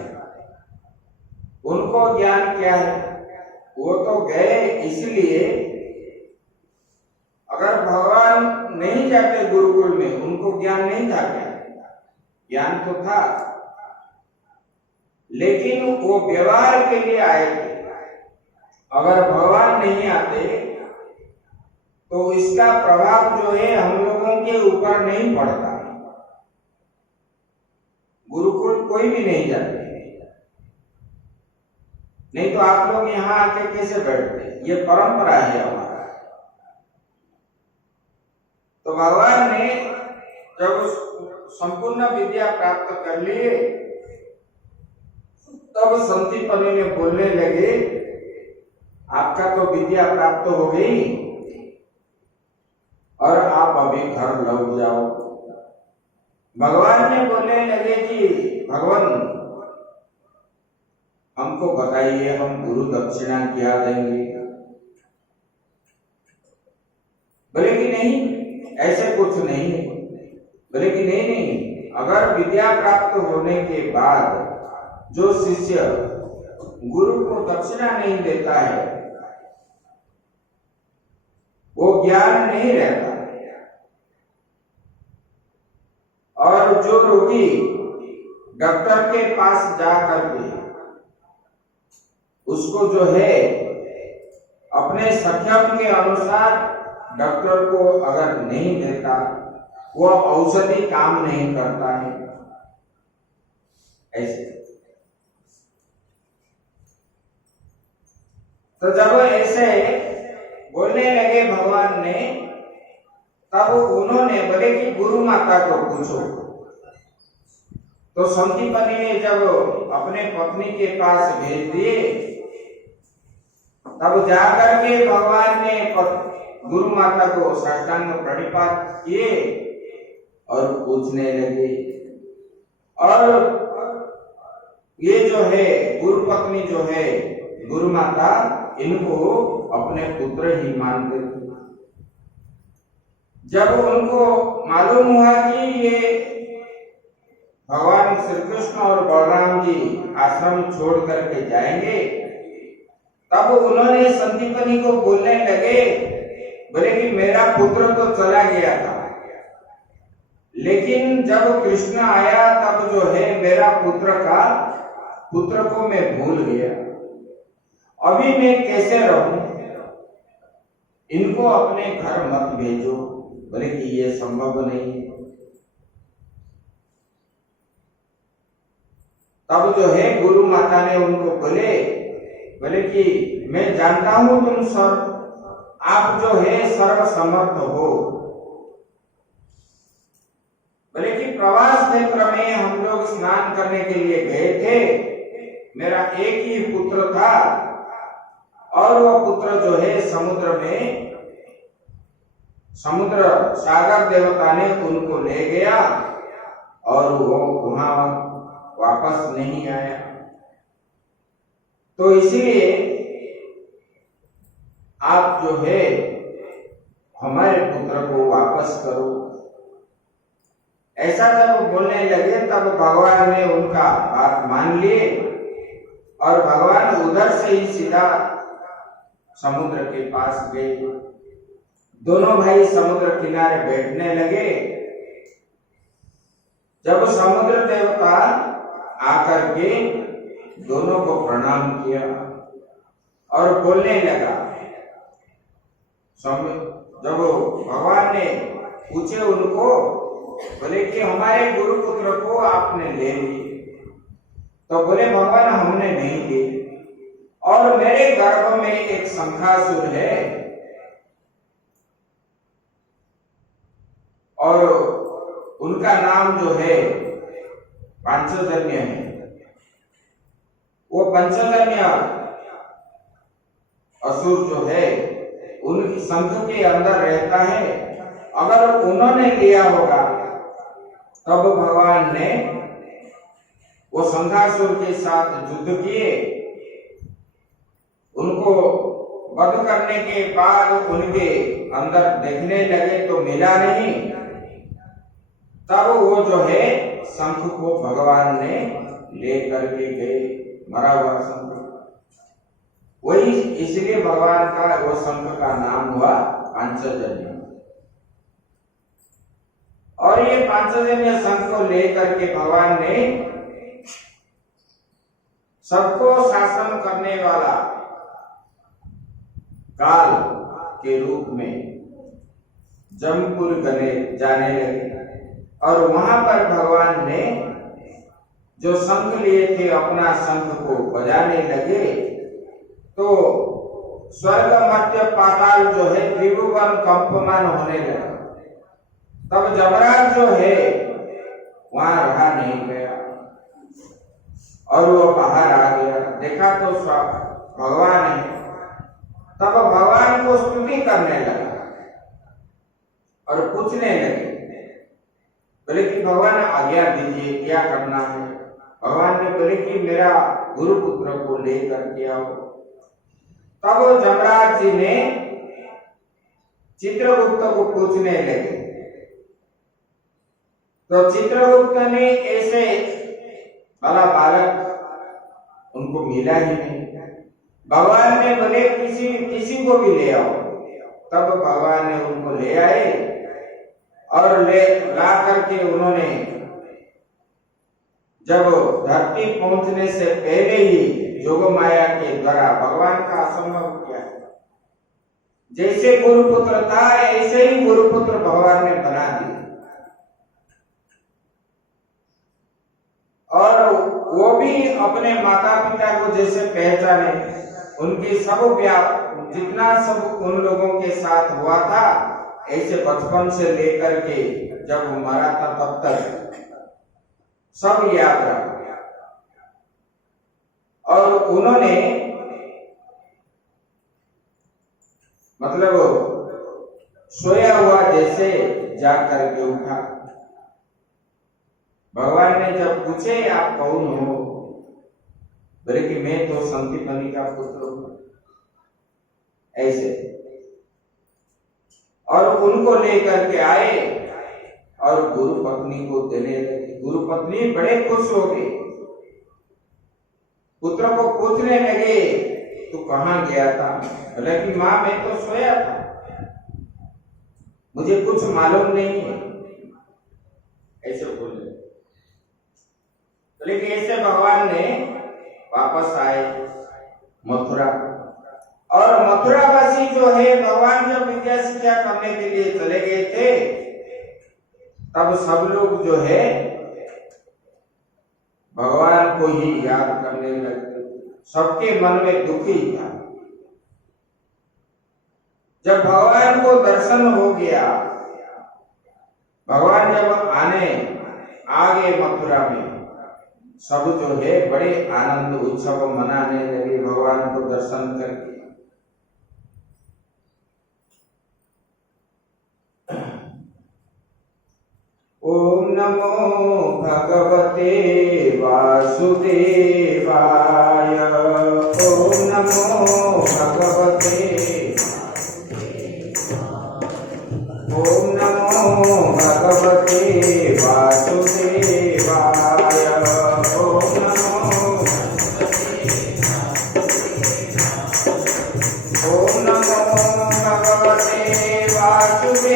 उनको ज्ञान क्या है, वो तो गए इसलिए। अगर भगवान नहीं जाते गुरुकुल में, उनको ज्ञान नहीं था क्या? ज्ञान तो था, लेकिन वो व्यवहार के लिए आए थे। अगर भगवान नहीं आते तो इसका प्रभाव जो है हम लोगों के ऊपर नहीं पड़ता। गुरुकुल कोई भी नहीं जाते, नहीं तो आप लोग यहाँ आके कैसे बैठते? ये परंपरा है हमारा। तो भगवान ने जब संपूर्ण विद्या प्राप्त कर लिए, तब संदीपनी ने बोलने लगे, आपका तो विद्या प्राप्त हो गई और आप अभी घर लौट जाओ। भगवान ने बोलने लगे कि भगवान हमको बताइए, हम गुरु दक्षिणा क्या देंगे? बोले कि नहीं, ऐसे कुछ नहीं है। बोले कि नहीं नहीं, अगर विद्या प्राप्त होने के बाद जो शिष्य गुरु को दक्षिणा नहीं देता है, वो ज्ञान नहीं रहता। और जो रोगी डॉक्टर के पास जा करके उसको जो है अपने सक्षम के अनुसार डॉक्टर को अगर नहीं देता, वो औषधि काम नहीं करता है। ऐसे तो जब ऐसे बोलने लगे भगवान ने, तब उन्होंने बोले कि गुरु माता को पूछो। तो संदीपनी ने जब अपने पत्नी के पास भेज दिए, तब जाकर के भगवान ने गुरु माता को साष्टांग प्रणिपात किए और पूछने लगे। और ये जो है गुरु पत्नी जो है गुरु माता, इनको अपने पुत्र ही मानते थे। जब उनको मालूम हुआ कि ये भगवान श्री कृष्ण और बलराम जी आश्रम छोड़ करके जाएंगे, तब उन्होंने संदीपनी को बोलने लगे, बोले कि मेरा पुत्र तो चला गया था, लेकिन जब कृष्ण आया तब जो है मेरा पुत्र को मैं भूल गया। अभी मैं कैसे रहूं? इनको अपने घर मत भेजो। बोले कि ये संभव नहीं है। तब जो है गुरु माता ने उनको बोले कि मैं जानता हूं तुम आप जो है सर्व समर्थ हो। बोले कि प्रवास क्षेत्र में हम लोग स्नान करने के लिए गए थे, मेरा एक ही पुत्र था और वो पुत्र जो है समुद्र सागर देवता ने उनको ले गया और वो वहां वापस नहीं आया। तो इसीलिए आप जो है हमारे पुत्र को वापस करो। ऐसा जब बोलने लगे, तब भगवान ने उनका बात मान लिए और भगवान उधर से ही सीधा समुद्र के पास गए। दोनों भाई समुद्र किनारे बैठने लगे। जब समुद्र देवता आकर के दोनों को प्रणाम किया और बोलने लगा, जब भगवान ने पूछे उनको, बोले कि हमारे गुरु पुत्र को आपने ले ली। तो बोले भगवान हमने नहीं ली, और मेरे गर्भ में एक शंखासुर है और उनका नाम जो है पांचजन्य है। वो पंचजन्य असुर जो है उनकी संघ के अंदर रहता है, अगर उन्होंने लिया होगा तब भगवान ने वो संघासुर के साथ युद्ध किए। उनको वध करने के बाद उनके अंदर देखने लगे तो मिला नहीं, तब वो जो है शंख को भगवान ने लेकर के गए, मरा हुआ शंख। वही इसलिए भगवान का वो शंख का नाम हुआ पांचजन्य। और ये पांचजन्य शंख को लेकर के भगवान ने सबको शासन करने वाला काल के रूप में जमपुर जाने लगे। और वहां पर भगवान ने जो शंख लिए थे अपना शंख को बजाने लगे तो स्वर्ग मध्य पाताल जो है त्रिभुवन कंपमान होने लगा। तब जमराज जो है वहां रहा नहीं गया और वो बाहर आ गया, देखा तो भगवान है। तब भगवान को स्तुति करने लगा और पूछने लगे, बोले कि भगवान आज्ञा दीजिए क्या करना है। भगवान ने बोले कि मेरा गुरुपुत्र को लेकर के आओ। तब जमराज जी ने चित्रगुप्त को पूछने लगे, तो चित्रगुप्त ने ऐसे वाला बालक उनको मिला ही नहीं। भगवान ने बोले किसी को भी ले आओ। तब भगवान ने उनको ले आए और ला करके उन्होंने जब धरती पहुंचने से पहले ही जोग माया के द्वारा भगवान का असंभव किया। जैसे गुरुपुत्र था ऐसे ही गुरुपुत्र भगवान ने बना दिया। और वो भी अपने माता पिता को जैसे पहचाने, उनकी सब जितना सब उन लोगों के साथ हुआ था ऐसे बचपन से लेकर के जब वो मरा था तब तक सब याद रखा। और उन्होंने मतलब सोया हुआ जैसे जाग करके उठा। भगवान ने जब पूछे आप कौन हो, बोले कि मैं तो संदीपनी का पुत्र हूं, ऐसे। और उनको लेकर के आए और गुरु पत्नी को देने लगे। गुरु पत्नी बड़े खुश हो गए, पुत्र को पूछने लगे तू कहाँ गया था। बोले कि माँ मैं तो सोया था, मुझे कुछ मालूम नहीं है, ऐसे बोले। लेकिन ऐसे भगवान ने वापस आए मथुरा। और मथुरावासी जो है भगवान जब विद्या शिक्षा करने के लिए चले गए थे तब सब लोग जो है भगवान को ही याद करने लगे। सबके मन में दुखी था। जब भगवान को दर्शन हो गया, भगवान जब आ गए मथुरा में, सब जो है बड़े आनंद उत्सव मनाने लगे भगवान को दर्शन करके। ओम नमो भगवते वासुदेवाय। ओम नमो भगवते, ओम नमो भगवते वासुदेवाय। ओम नमो भगवते वासुदेवाय।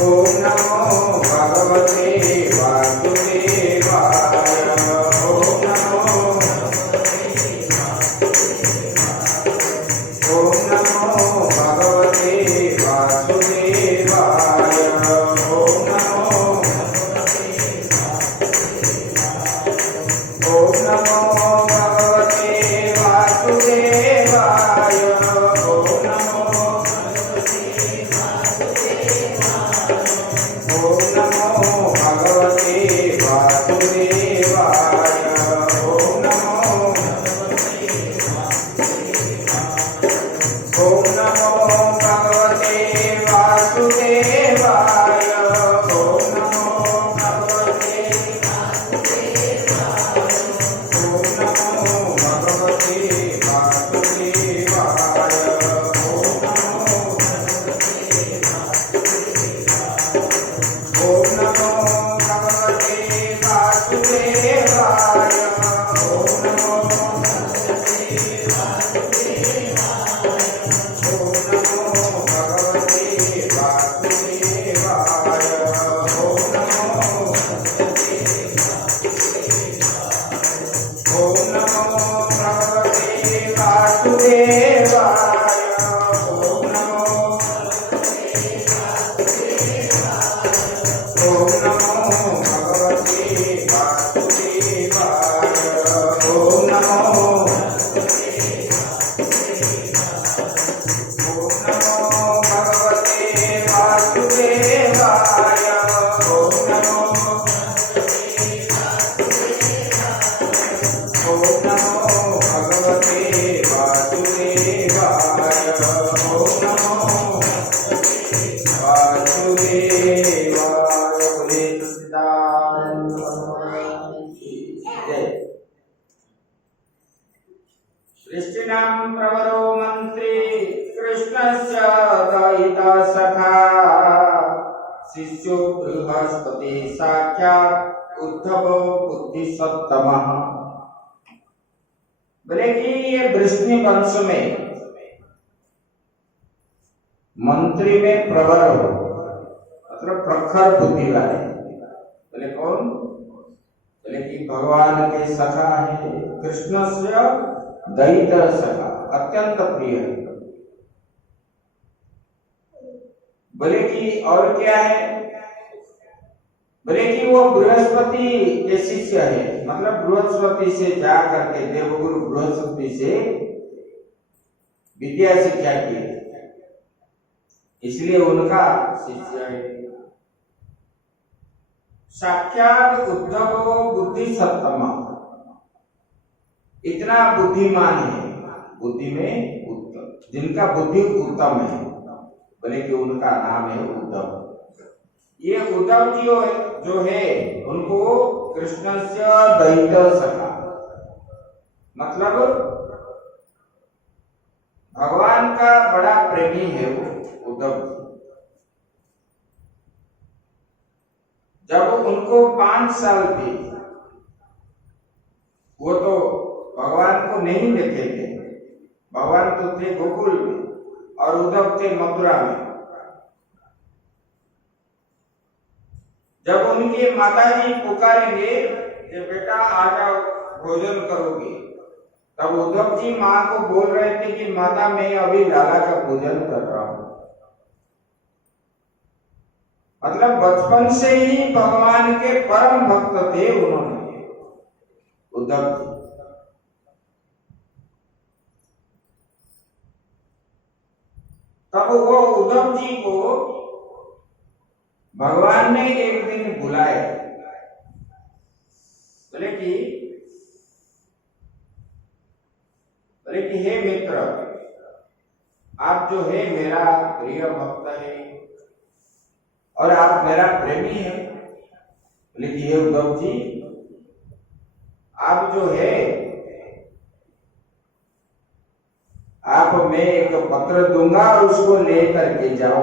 ओम नमो भगवते नमो भगवते वासुदेवाय। ओम नमो भगवते वासुदेवाय। ओम नमो भगवते सृष्टिनां प्रवरो मंत्री कृष्णस्य दयिता सखा शिष्यो बृहस्पति साक्षात् उद्धव बुद्धिसत्तमः। बोले कि ये वृष्णि वंश में मंत्री में प्रवर हो, मतलब प्रखर बुद्धि वाले। बोले कौन? बोले कि भगवान के सखा है, कृष्ण से दयित सखा, अत्यंत प्रिय है। बोले कि और क्या है? बोले कि वो बृहस्पति के शिष्य है, मतलब बृहस्पति से जा करके देवगुरु बृहस्पति से विद्या शिक्षा की, इसलिए उनका शिष्य है। साक्षात उद्धव बुद्धि सत्तम, इतना बुद्धिमान है, बुद्धि में उत्तम, जिनका बुद्धि उत्तम है। बोले कि उनका नाम है उद्धव। ये उद्धव जी जो है उनको कृष्ण से दयित सखा, मतलब भगवान का बड़ा प्रेमी है वो उद्धव जी। जब उनको 5 साल थे, वो तो भगवान को नहीं देखे थे, भगवान तो थे गोकुल में और उद्धव थे मथुरा में। जब उनकी माताजी पुकारेंगे कि बेटा आ जाओ भोजन करोगे, तब उद्धव जी माँ को बोल रहे थे कि माता मैं अभी लाला का भोजन कर रहा हूं। मतलब बचपन से ही भगवान के परम भक्त थे उन्होंने, उद्धव जी। तब वो उद्धव जी को भगवान ने एक दिन बुलाया। बोले कि हे मित्र, आप जो है मेरा प्रिय भक्त है और आप मेरा प्रेमी है। बोले कि हे उद्धव जी, आप जो है आप मैं एक पत्र दूंगा और उसको लेकर के जाओ।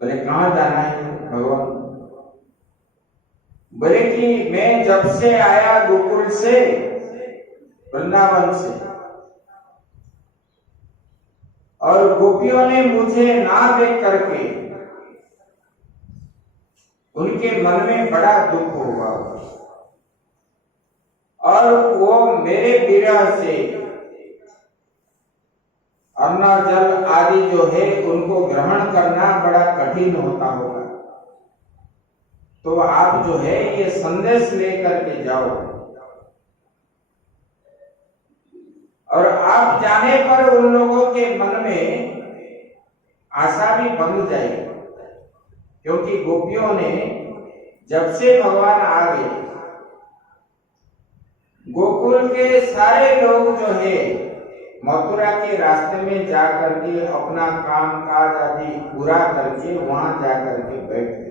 बोले कहां जाना है भगवान? बोले कि मैं जब से आया गोकुल से, वृंदावन से, और गोपियों ने मुझे ना देख करके उनके मन में बड़ा दुख हुआ और वो मेरे विरह से अन्न जल आदि जो है उनको ग्रहण करना बड़ा कठिन होता होगा। तो आप जो है ये संदेश लेकर के जाओ और आप जाने पर उन लोगों के मन में आशा भी बन जाएगी। क्योंकि गोपियों ने जब से भगवान आ गए, गोकुल के सारे लोग जो है मथुरा के रास्ते में जा करके अपना काम काज आदि पूरा करके वहां जा करके बैठ गए।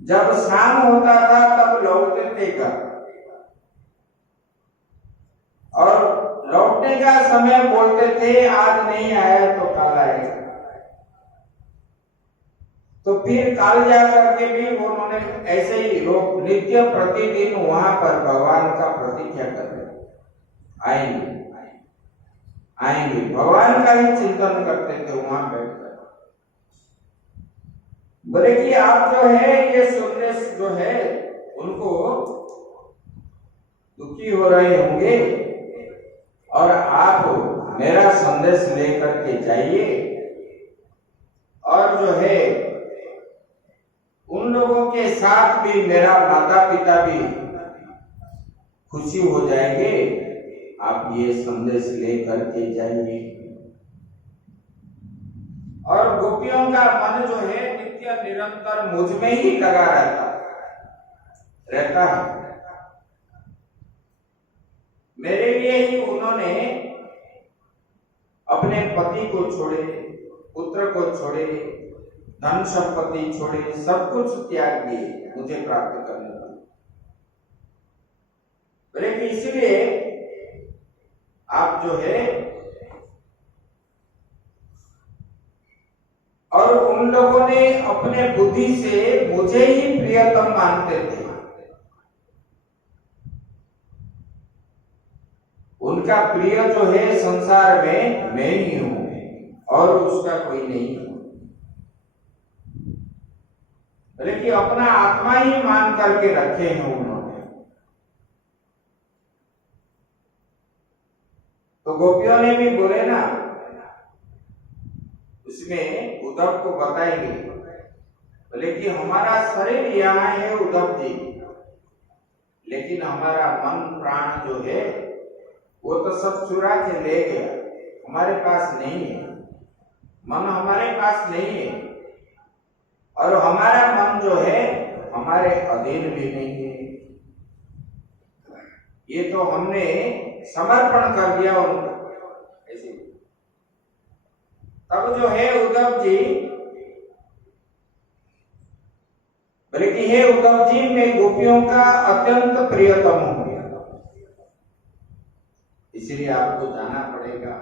जब शाम होता था तब लौटते थे घर, और लौटने का समय बोलते थे आज नहीं आया तो कल आएगा। तो फिर कल जा करके भी उन्होंने ऐसे ही लोग नित्य प्रतिदिन वहां पर भगवान का प्रतीक्षा कर रहे, आएंगे आएंगे, भगवान का ही चिंतन करते थे वहां बैठकर। बोले कि आप जो है ये सुनने जो है उनको दुखी हो रहे होंगे, और आप मेरा संदेश लेकर के जाइए, और जो है उन लोगों के साथ भी मेरा माता पिता भी खुशी हो जाएंगे, आप ये संदेश लेकर के जाइए। और गोपियों का मन जो है नित्य निरंतर मुझ में ही लगा रहता है। मेरे लिए ही उन्होंने अपने पति को छोड़े, पुत्र को छोड़े, धन संपत्ति छोड़े, सब कुछ त्याग दिए मुझे प्राप्त करने का। बोले इसलिए आप जो है, और उन लोगों ने अपने बुद्धि से मुझे ही प्रियतम मानते थे। उनका प्रिय जो है संसार में मैं ही हूं और उसका कोई नहीं है, बल्कि अपना आत्मा ही मान करके रखे हैं उन्होंने। तो गोपियों ने भी बोले ना, उसमें उद्धव को बताएंगे, बोले कि हमारा शरीर यहाँ है उद्धव जी, लेकिन हमारा मन प्राण जो है वो तो सब चुरा के ले गया, हमारे पास नहीं है। मन हमारे पास नहीं है, और हमारा मन जो है हमारे अधीन भी नहीं है। ये तो हमने समर्पण कर दिया उनको ऐसे। तब जो है उद्धव जी, बल्कि हे उद्धव जी, मैं गोपियों का अत्यंत प्रियतम हूं, इसलिए आपको जाना पड़ेगा,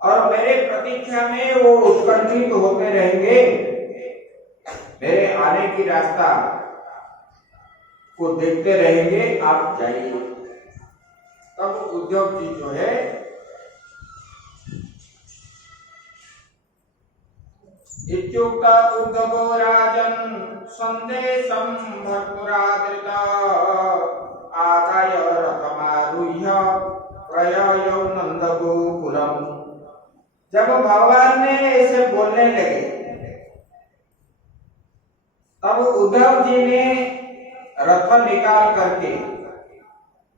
और मेरे प्रतीक्षा में वो उत्कंठित होते रहेंगे, मेरे आने की रास्ता को देखते रहेंगे, आप जाइए। तब उद्धव जी जो है इत्युक्ता उद्धवो राजन् संदेशं भर्तुरादृता आदाय रथमारुह्य प्रयायौ नंदगोकुलम्। जब भगवान ने ऐसे बोलने लगे, तब उद्धव जी ने रथ निकाल करके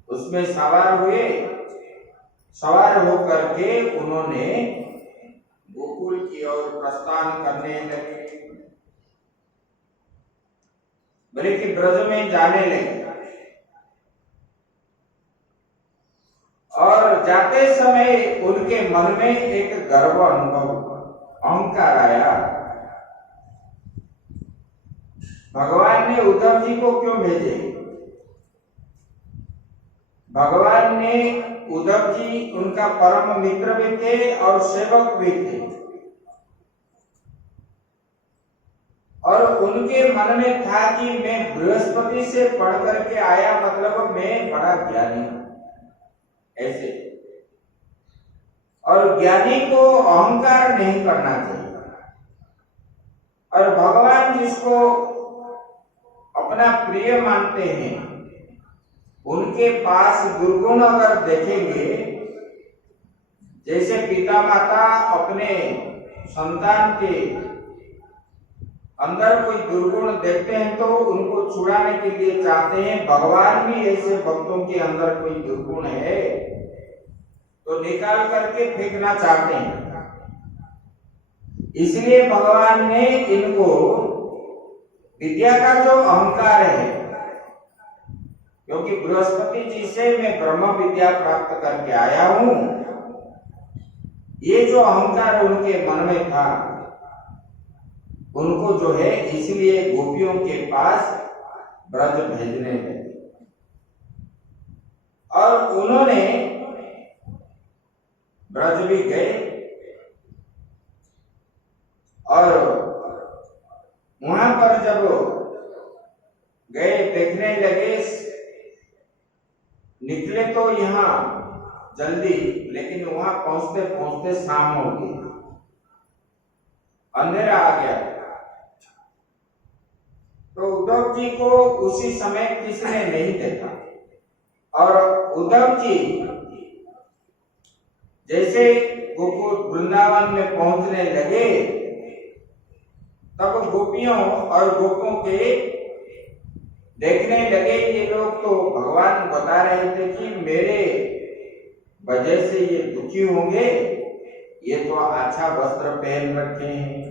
उसमें सवार हुए। सवार होकर के उन्होंने गोकुल की ओर प्रस्थान करने लगे, बल्कि ब्रज में जाने लगे। और जाते समय उनके मन में एक गर्व अनुभव, अहंकार आया। भगवान ने उद्धव जी को क्यों भेजे? भगवान ने उद्धव जी उनका परम मित्र भी थे और सेवक भी थे, और उनके मन में था कि मैं बृहस्पति से पढ़ करके आया, मतलब मैं बड़ा ज्ञानी हूं ऐसे। और ज्ञानी को अहंकार नहीं करना चाहिए, और भगवान जिसको अपना प्रिय मानते हैं उनके पास दुर्गुण अगर देखेंगे, जैसे पिता माता अपने संतान के अंदर कोई दुर्गुण देखते हैं तो उनको छुड़ाने के लिए चाहते हैं, भगवान भी ऐसे भक्तों के अंदर कोई दुर्गुण है तो निकाल करके फेंकना चाहते हैं। इसलिए भगवान ने इनको विद्या का जो अहंकार है, क्योंकि बृहस्पति जी से मैं ब्रह्म विद्या प्राप्त करके आया हूं, ये जो अहंकार उनके मन में था, उनको जो है इसलिए गोपियों के पास ब्रज भेजने लगे। और उन्होंने ब्रज भी गए और वहां पर जब गए देखने लगे, निकले तो यहाँ जल्दी, लेकिन वहां पहुंचते पहुंचते शाम हो गई, अंधेरा आ गया। तो उद्धव जी को उसी समय किसने नहीं देखा, और उद्धव जी जैसे गोकुल वृंदावन में पहुंचने लगे, तब गोपियों और गोपों के देखने लगे ये लोग तो भगवान बता रहे थे कि मेरे वजह से ये दुखी होंगे, ये तो अच्छा वस्त्र पहन रखे हैं,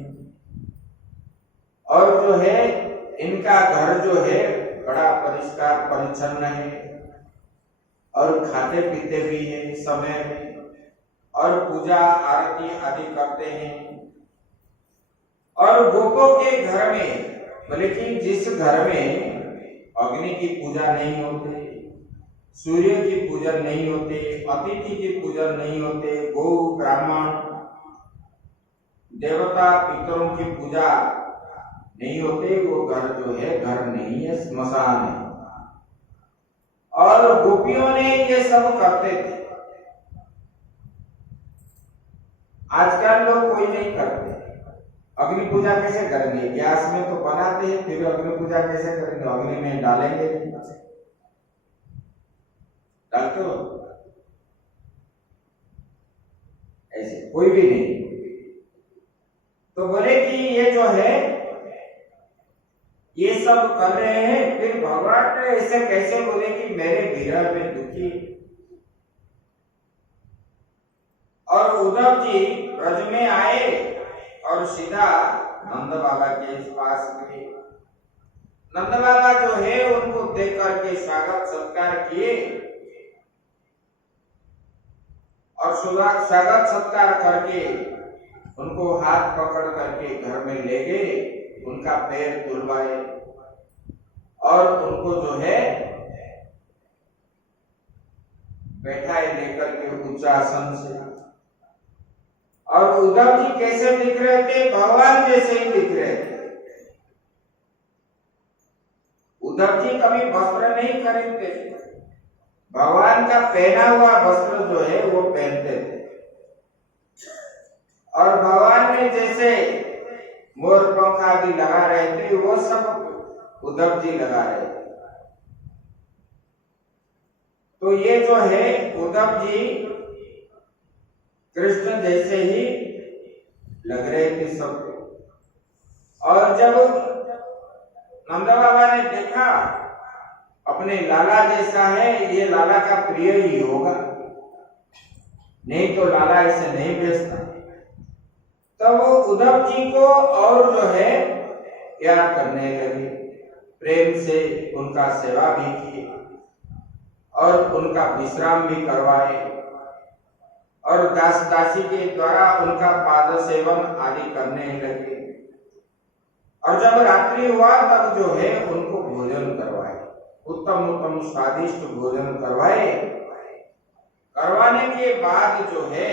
और जो है इनका घर जो है बड़ा परिष्कार परिच्छन्न है, और खाते पीते भी हैं समय में, और पूजा आरती आदि करते हैं। और गोपों के घर में, बल्कि जिस घर में अग्नि की पूजा नहीं होती, सूर्य की पूजन नहीं होते, अतिथि की पूजन नहीं होते, गौ ब्राह्मण देवता पितरों की पूजा नहीं होते, वो घर जो है घर नहीं है, स्मशान है। और गोपियों ने ये सब करते थे। आजकल लोग कोई नहीं करते। अग्नि पूजा कैसे करेंगे? गैस में तो बनाते हैं, फिर अग्नि पूजा कैसे करेंगे? अग्नि में डालेंगे, डालते हो? ऐसे कोई भी नहीं। तो बोले कि ये जो है ये सब कर रहे हैं, फिर भगवान ने ऐसे कैसे बोले कि मेरे विरह में दुखी। और उद्धव जी ब्रज में आए और सीधा नंद बाबा के पास गए। नंद बाबा जो है उनको देख करके स्वागत सत्कार किए, और स्वागत सत्कार करके उनको हाथ पकड़ करके घर में ले गए, उनका पैर तुलवाए, और उनको जो है बैठाए लेकर के उच्चासन से। और उद्धव जी कैसे दिख रहे थे? भगवान जैसे ही दिख रहे थे। उद्धव जी कभी वस्त्र नहीं खरीदते थे, भगवान का पहना हुआ वस्त्र जो है वो पहनते थे। और भगवान ने जैसे मोर पंख आदि लगा रहे थे, वो सब उद्धव जी लगा रहे थे। तो ये जो है उद्धव जी कृष्ण जैसे ही लग रहे थे सबको। और जब नंद बाबा ने देखा अपने लाला जैसा है, ये लाला का प्रिय ही होगा, नहीं तो लाला ऐसे नहीं भेजता। तब वो उद्धव जी को और जो है प्यार करने लगे, प्रेम से उनका सेवा भी की, और उनका विश्राम भी करवाए, और दास दासी के द्वारा उनका पाद सेवन आदि करने लगे। और जब रात्रि हुआ तब जो है उनको भोजन करवाए, उत्तम उत्तम स्वादिष्ट भोजन करवाए। करवाने के बाद जो है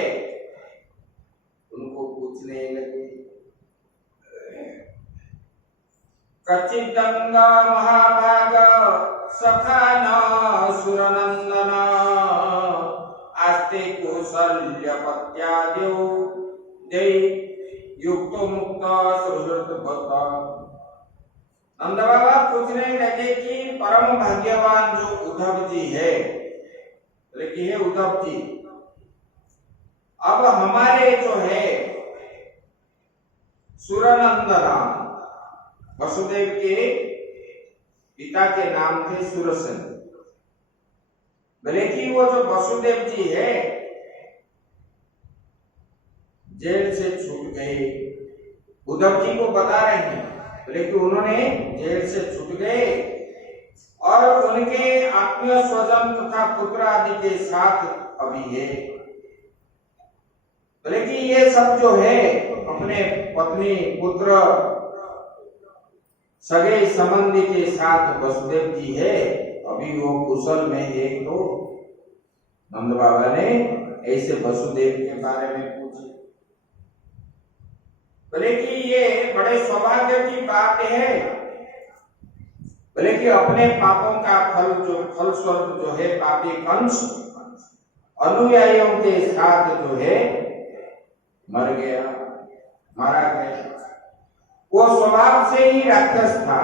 उनको पूछने लगे, कचिदंगा महाभाग सखा न सुरनंदन आस्ते कौशल्य पत्याद्यो दे युक्त मुक्त सुहृद भक्त। नंद बाबा पूछने लगे कि परम भाग्यवान जो उद्धव जी है, लेकिन हे उद्धव जी, अब हमारे जो है सुरनंदना, वसुदेव के पिता के नाम थे सुरसन, भले कि वो जो वसुदेव जी है जेल से छूट गए, उद्धव जी को बता रहे हैं, बोले कि उन्होंने जेल से छूट गए और उनके आत्मीय स्वजन तथा पुत्र आदि के साथ अभी है। बोले कि ये सब जो है अपने पत्नी पुत्र सगे संबंधी के साथ वसुदेव जी है, अभी वो कुशल में है। तो नंद बाबा ने ऐसे वसुदेव के बारे में पूछे। बोले कि ये बड़े सौभाग्य की बात है, बोले कि अपने पापों का फलस्वरूप जो है पापी कंस अनुयायियों के साथ जो है मर गया, मारा गया। वो स्वभाव से ही राक्षस था,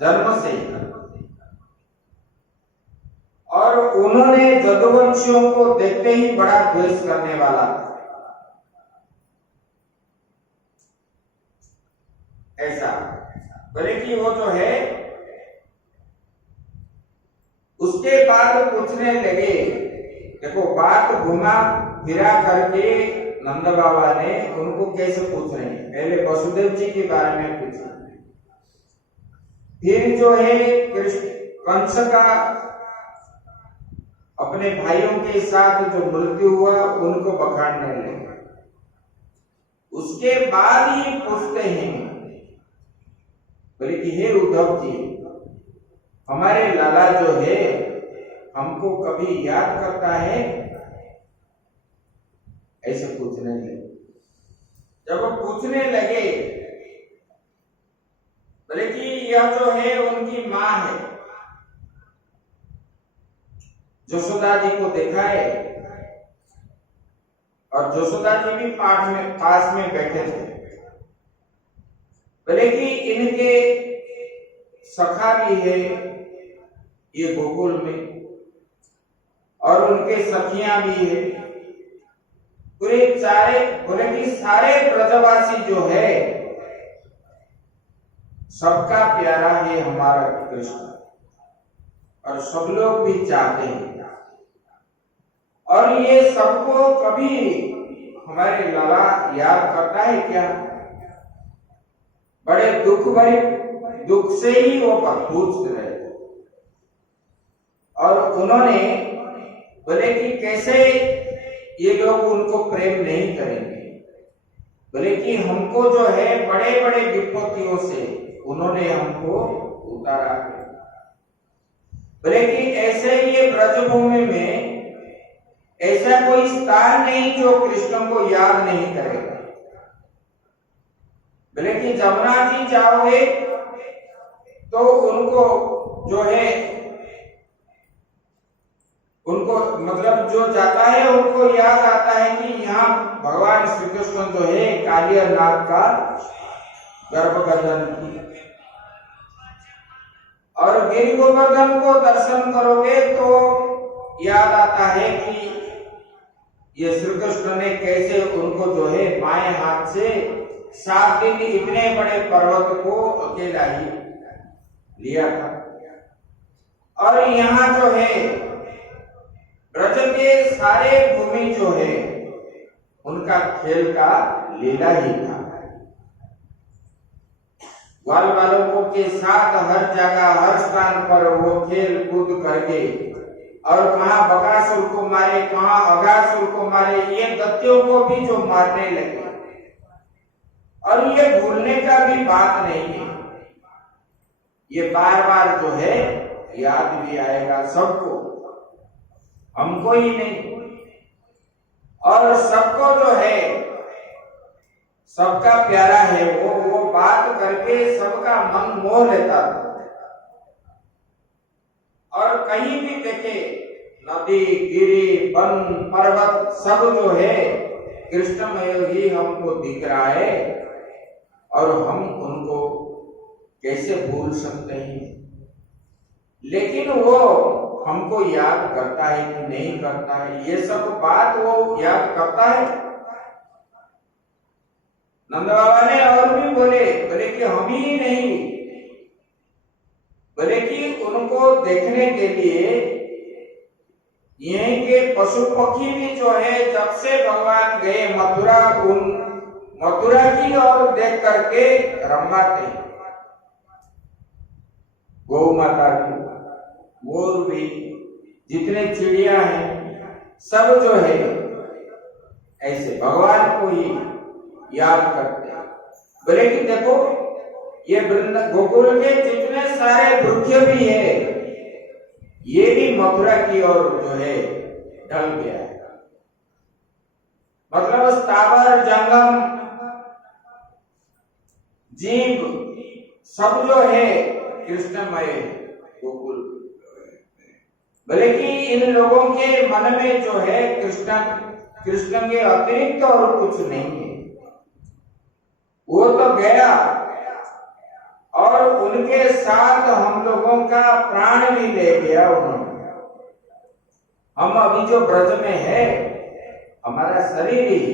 जन्म से ही, और उन्होंने यदुवंशियों को देखते ही बड़ा द्वेष करने वाला था। ऐसा बोले कि वो जो है उसके बाद पूछने लगे। देखो बात घुमा फिरा करके नंद बाबा ने उनको कैसे पूछ रहे हैं, पहले वसुदेव जी के बारे में पूछा, फिर जो है कंस का अपने भाइयों के साथ जो मृत्यु हुआ उनको बखाड़ने लगे। उसके बाद ही पूछते हैं, बोले कि हे उद्धव जी, हमारे लाला जो है हमको कभी याद करता है? ऐसे पूछने लगे। जब वो पूछने लगे, बोले कि यह जो है उनकी माँ है, यशोदा जी को देखा है, और यशोदा जी भी पास में बैठे थे। बोले कि इनके सखा भी है ये गोकुल में, और उनके सखियां भी है, पूरे चारे, बोले कि सारे ब्रजवासी जो है सबका प्यारा है हमारा कृष्ण, और सब लोग भी चाहते हैं, और ये सबको कभी हमारे लाला याद करता है क्या? बड़े दुख से ही वो पूछ रहे। और उन्होंने बोले कि कैसे ये लोग उनको प्रेम नहीं करेंगे, बोले कि हमको जो है बड़े बड़े विपत्तियों से उन्होंने हमको उतारा है। बोले कि ऐसे ये ब्रजभूमि में ऐसा कोई स्थान नहीं जो कृष्ण को याद नहीं करेगा। बोले कि जमुना जी जाओगे तो उनको जो है, उनको मतलब जो जाता है उनको याद आता है कि यहाँ भगवान श्री कृष्ण जो है कालिया नाग का गर्भगंधन की, और गिरि गोवर्धन को दर्शन करोगे तो याद आता है कि ये श्री कृष्ण ने कैसे उनको जो है बाएं हाथ से 7 दिन इतने बड़े पर्वत को अकेला ही लिया था। और यहाँ जो है ब्रज के सारे भूमि जो है उनका खेल का लीला ही था। ग्वाल बालकों के साथ हर जगह हर स्थान पर वो खेल कूद करके, और कहाँ बकासुर को मारे, कहाँ अघासुर को मारे, ये दैत्यों को भी जो मारने लगे। और ये भूलने का भी बात नहीं है, ये बार बार जो है याद भी आएगा सबको, हमको ही नहीं, और सबको जो है सबका प्यारा है। वो बात करके सबका मन मोह लेता था। और कहीं भी देखे नदी गिरी वन पर्वत सब जो है कृष्णमय ही हमको दिख रहा है, और हम उनको कैसे भूल सकते हैं? लेकिन वो हमको याद करता है कि नहीं करता है, ये सब बात वो याद करता है। नंद बाबा ने और भी बोले कि हम ही नहीं, बोले कि उनको देखने के लिए यहीं के पशु पक्षी भी जो है जब से भगवान गए मथुरा मथुरा की ओर देख करके रमवाते हैं। गौ माता भी, मोर भी, जितने चिड़िया हैं, सब जो है ऐसे भगवान को ही याद करते हैं। बोले कि देखो ये गोकुल के जितने सारे वृक्ष भी है, ये भी मथुरा की ओर जो है ढल गया है। मतलब स्थावर जंगम जीव सब जो है कृष्णमय गोकुल। भले कि इन लोगों के मन में जो है कृष्ण के अतिरिक्त और कुछ नहीं है। वो तो गया और उनके साथ हम लोगों का प्राण भी ले गया उन्होंने। हम अभी जो ब्रज में है, हमारा शरीर ही,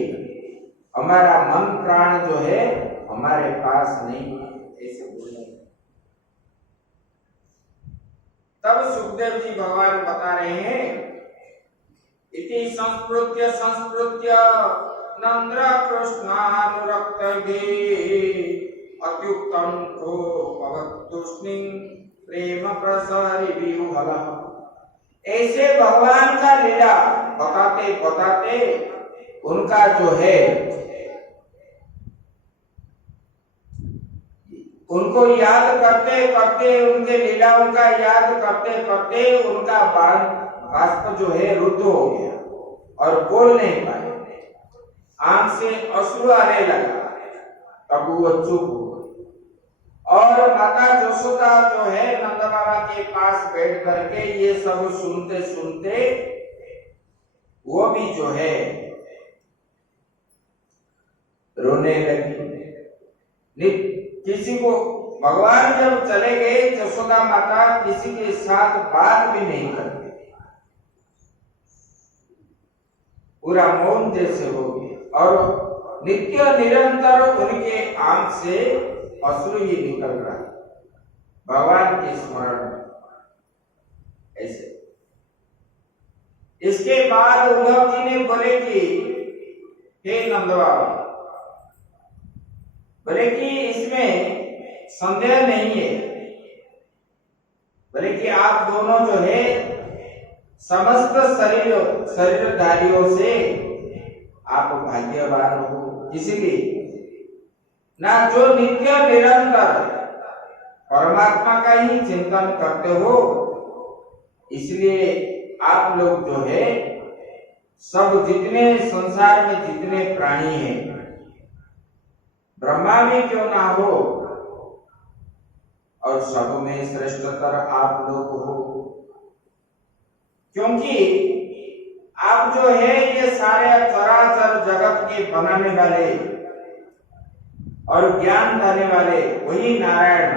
हमारा मन प्राण जो है हमारे पास नहीं है, ऐसे बोले। तब सुखदेव जी भगवान बता रहे हैं, इति संस्कृत्य नंद्र कृष्णानुरक्त अत्युक्तम को पवतुष्णि प्रेम प्रसारी व्यूहल। ऐसे भगवान का लीला बताते बताते उनका जो है, उनको याद करते करते, उनके लीलाओं का याद करते करते उनका बाष्प जो है रुद्ध हो गया और बोल नहीं पाए। आंख से अश्रु आने लगा, तब वो चुप हो गई। और माता यशोदा जो है नंद बाबा के पास बैठ करके ये सब सुनते सुनते वो भी जो है रोने लगी। किसी को, भगवान जब चले गए, यशोदा माता किसी के साथ बात भी नहीं करती, पूरा मौन जैसे हो गए और नित्य निरंतर उनके आंख से अश्रु ही निकल रहा है भगवान के स्मरण में। ऐसे इसके बाद उद्धव जी ने बोले कि हे नंद बाबा, बोले कि इसमें संदेह नहीं है, बोले कि आप दोनों जो है समस्त शरीरधारियों से आप भाग्यवान हो, इसलिए ना जो नित्य निरंतर परमात्मा का ही चिंतन करते हो, इसलिए आप लोग जो है सब जितने संसार में जितने प्राणी हैं, ब्रह्मा में क्यों ना हो, और सब में श्रेष्ठतर आप लोग हो, क्योंकि आप जो है ये सारे चराचर जगत के बनाने वाले और ज्ञान देने वाले वही नारायण,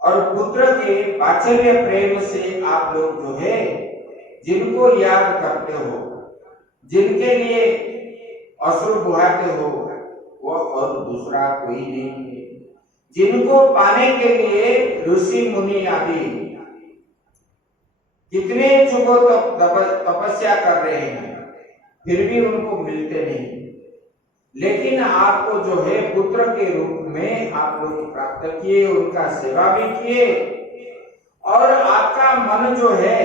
और पुत्र के वात्सल्य प्रेम से आप लोग जो है जिनको याद करते हो, जिनके लिए अश्रु बहाते हो, वो और दूसरा कोई नहीं है। जिनको पाने के लिए ऋषि मुनि आदि कितने युगों तक तपस्या कर रहे हैं, फिर भी उनको मिलते नहीं, लेकिन आपको जो है पुत्र के रूप में आप लोग प्राप्त किए, उनका सेवा भी किए, और आपका मन जो है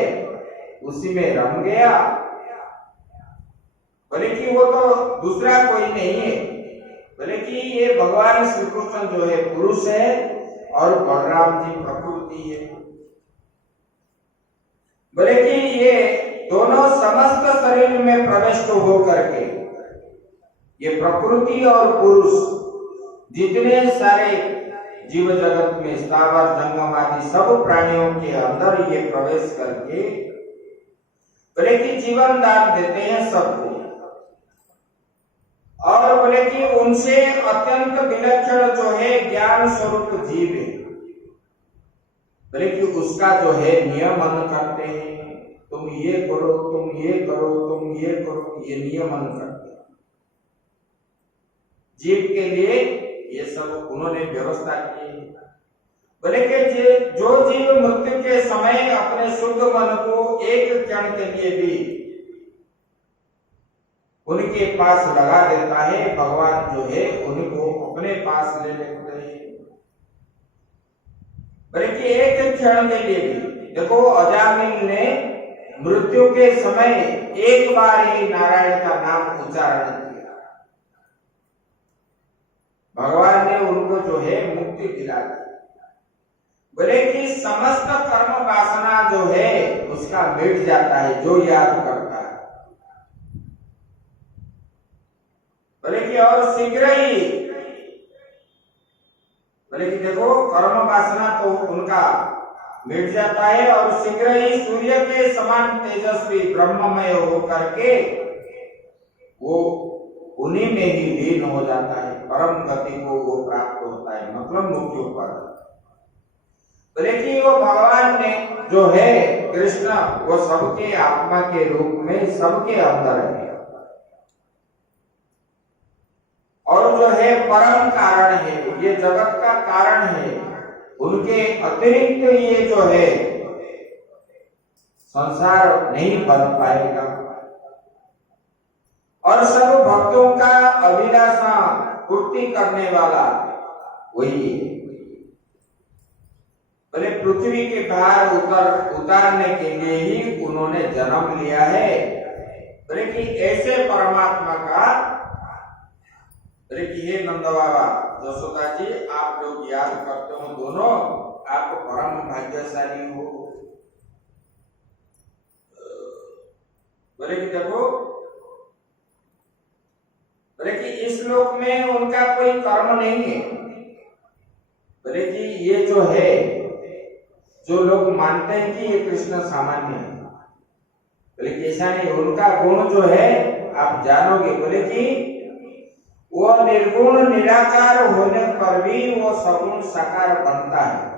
उसी में रम गया। बोले कि वो तो दूसरा कोई नहीं है, बोले कि ये भगवान श्री कृष्ण जो है पुरुष है और बलराम जी प्रकृति है। बोले कि ये दोनों समस्त शरीर में प्रविष्ट हो करके ये प्रकृति और पुरुष जितने सारे जीव जगत में स्थावर जंगम आदि सब प्राणियों के अंदर ये प्रवेश करके बोले कि जीवन दान देते हैं सबको, और बोले कि उनसे अत्यंत विलक्षण जो है ज्ञान स्वरूप जीव है, बोले कि उसका जो है नियमन करते हैं, तुम ये करो, तुम ये करो, तुम ये करो, ये नियमन करते हैं जीव के लिए। ये सब उन्होंने व्यवस्था की। बोले कि जो जीव मृत्यु के समय अपने शुद्ध मन को एक क्षण के लिए भी उनके पास लगा देता है, भगवान जो है उनको अपने पास ले लेते हैं। बल्कि एक क्षण के लिए भी देखो, अजामिल ने मृत्यु के समय एक बार ही नारायण का नाम उच्चारण किया, भगवान ने उनको जो है मुक्ति दिला दी। बोले कि समस्त कर्म वासना जो है उसका मिट जाता है जो याद करता है। बोले कि और शीघ्र ही, बोले कि देखो कर्म वासना तो उनका मिट जाता है और शीघ्र ही सूर्य के समान तेजस्वी ब्रह्ममय होकर के वो उन्हीं में ही लीन हो जाता है, परम गति को वो प्राप्त होता है, मतलब मुक्ति पर। बोले कि वो भगवान ने जो है कृष्ण, वो सबके आत्मा के रूप में सबके अंदर है और जो है परम कारण है, ये जगत का कारण है। उनके अतिरिक्त ये जो है संसार नहीं बन पाएगा और सब भक्तों का अभिलाषा पूर्ति करने वाला वही है। बोले पृथ्वी के भार उतारने के लिए ही उन्होंने जन्म लिया है। बोले कि ऐसे परमात्मा का, बोले कि हे नंद बाबा, यशोदा जी, आप लोग याद करते हो दोनों, आप परम भाग्यशाली हो। बोले कि देखो, बोले कि इस लोक में उनका कोई कर्म नहीं है। बोले कि ये जो है, जो लोग मानते हैं कि ये कृष्ण सामान्य है, बोले कि ऐसा नहीं, उनका गुण जो है आप जानोगे। बोले कि वो निर्गुण निराकार होने पर भी वो सगुण साकार बनता है।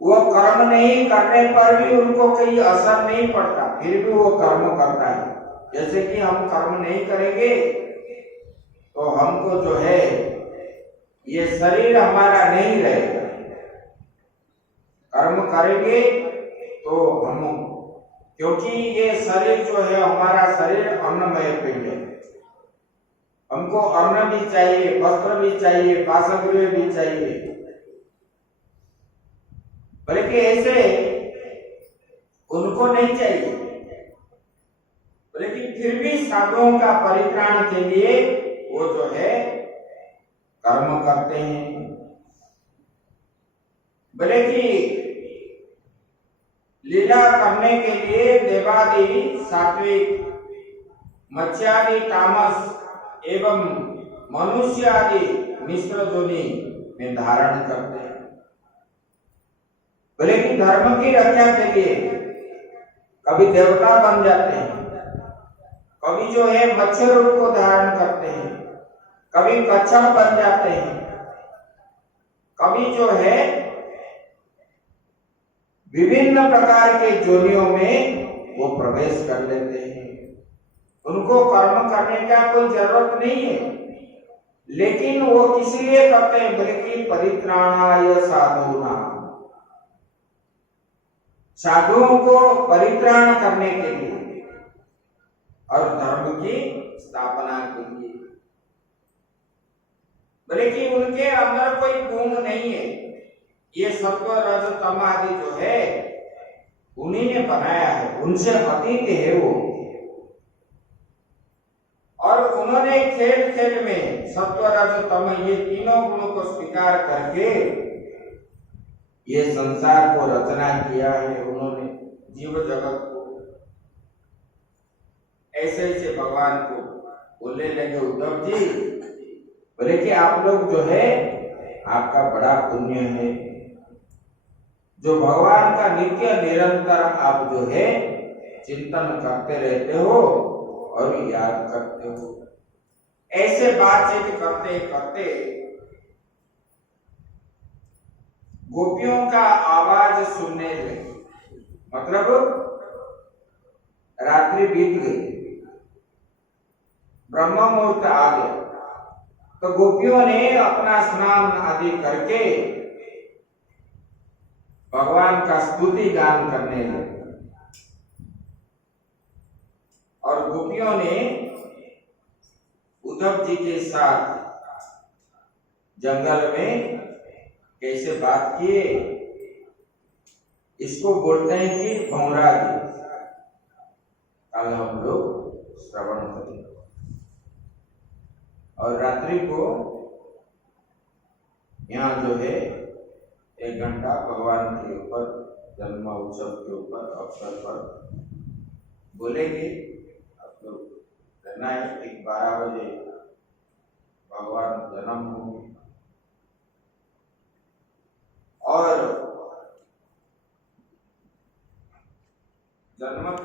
वो कर्म नहीं करने पर भी उनको कोई असर नहीं पड़ता, फिर भी वो कर्म करता है। जैसे कि हम कर्म नहीं करेंगे तो हमको जो है ये शरीर हमारा नहीं रहेगा, कर्म करेंगे तो हम, क्योंकि ये शरीर जो है हमारा शरीर अन्नमय पिंड है, हमको अन्न भी चाहिए, वस्त्र भी चाहिए, वासगृह भी चाहिए। बल्कि ऐसे उनको नहीं चाहिए, बल्कि फिर भी साधुओं का परित्राण के लिए वो जो है कर्म करते हैं। बोले कि लीला करने के लिए देवादि सात्विक, मत्स्यादि तामस एवं मनुष्य आदि मिश्र योनि में धारण करते हैं। बोले कि धर्म की रक्षा के लिए कभी देवता बन जाते हैं, कभी जो है मत्स्य रूप को धारण करते हैं, कभी कच्छप बन जाते हैं, कभी जो है विभिन्न प्रकार के योनियों में वो प्रवेश कर लेते हैं। उनको कर्म करने का कोई जरूरत नहीं है, लेकिन वो किस लिए करते हैं? बल्कि परित्राणाय साधूनां, साधुओं को परित्राण करने के लिए और धर्म की स्थापना के लिए। बोले कि उनके अंदर कोई गुण नहीं है, ये सत्व रज तम आदि जो है उन्हीं ने बनाया है, उनसे अतीत है वो। और उन्होंने खेल खेल में सत्व रज तम ये तीनों गुणों को स्वीकार करके ये संसार को रचना किया है उन्होंने, जीव जगत को। ऐसे ऐसे भगवान को बोलने लगे उद्धव जी, बोले कि आप लोग जो है आपका बड़ा पुण्य है, जो भगवान का नित्य निरंतर आप जो है चिंतन करते रहते हो और याद करते हो। ऐसे बातचीत करते करते गोपियों का आवाज सुनने लगी, मतलब रात्रि बीत गई, ब्रह्म मुहूर्त आ गया, तो गोपियों ने अपना स्नान आदि करके भगवान का स्तुति गान करने लगे। और गोपियों ने उद्धव जी के साथ जंगल में कैसे बात किए, इसको बोलते हैं कि भौरा गीत। कल हम लोग श्रवण करेंगे और रात्रि को यहाँ जो है 1 घंटा भगवान के ऊपर जन्म उत्सव के ऊपर अवसर पर बोलेंगे। आप लोग रहना है, ठीक 12 बजे भगवान जन्म होंगे और जन्म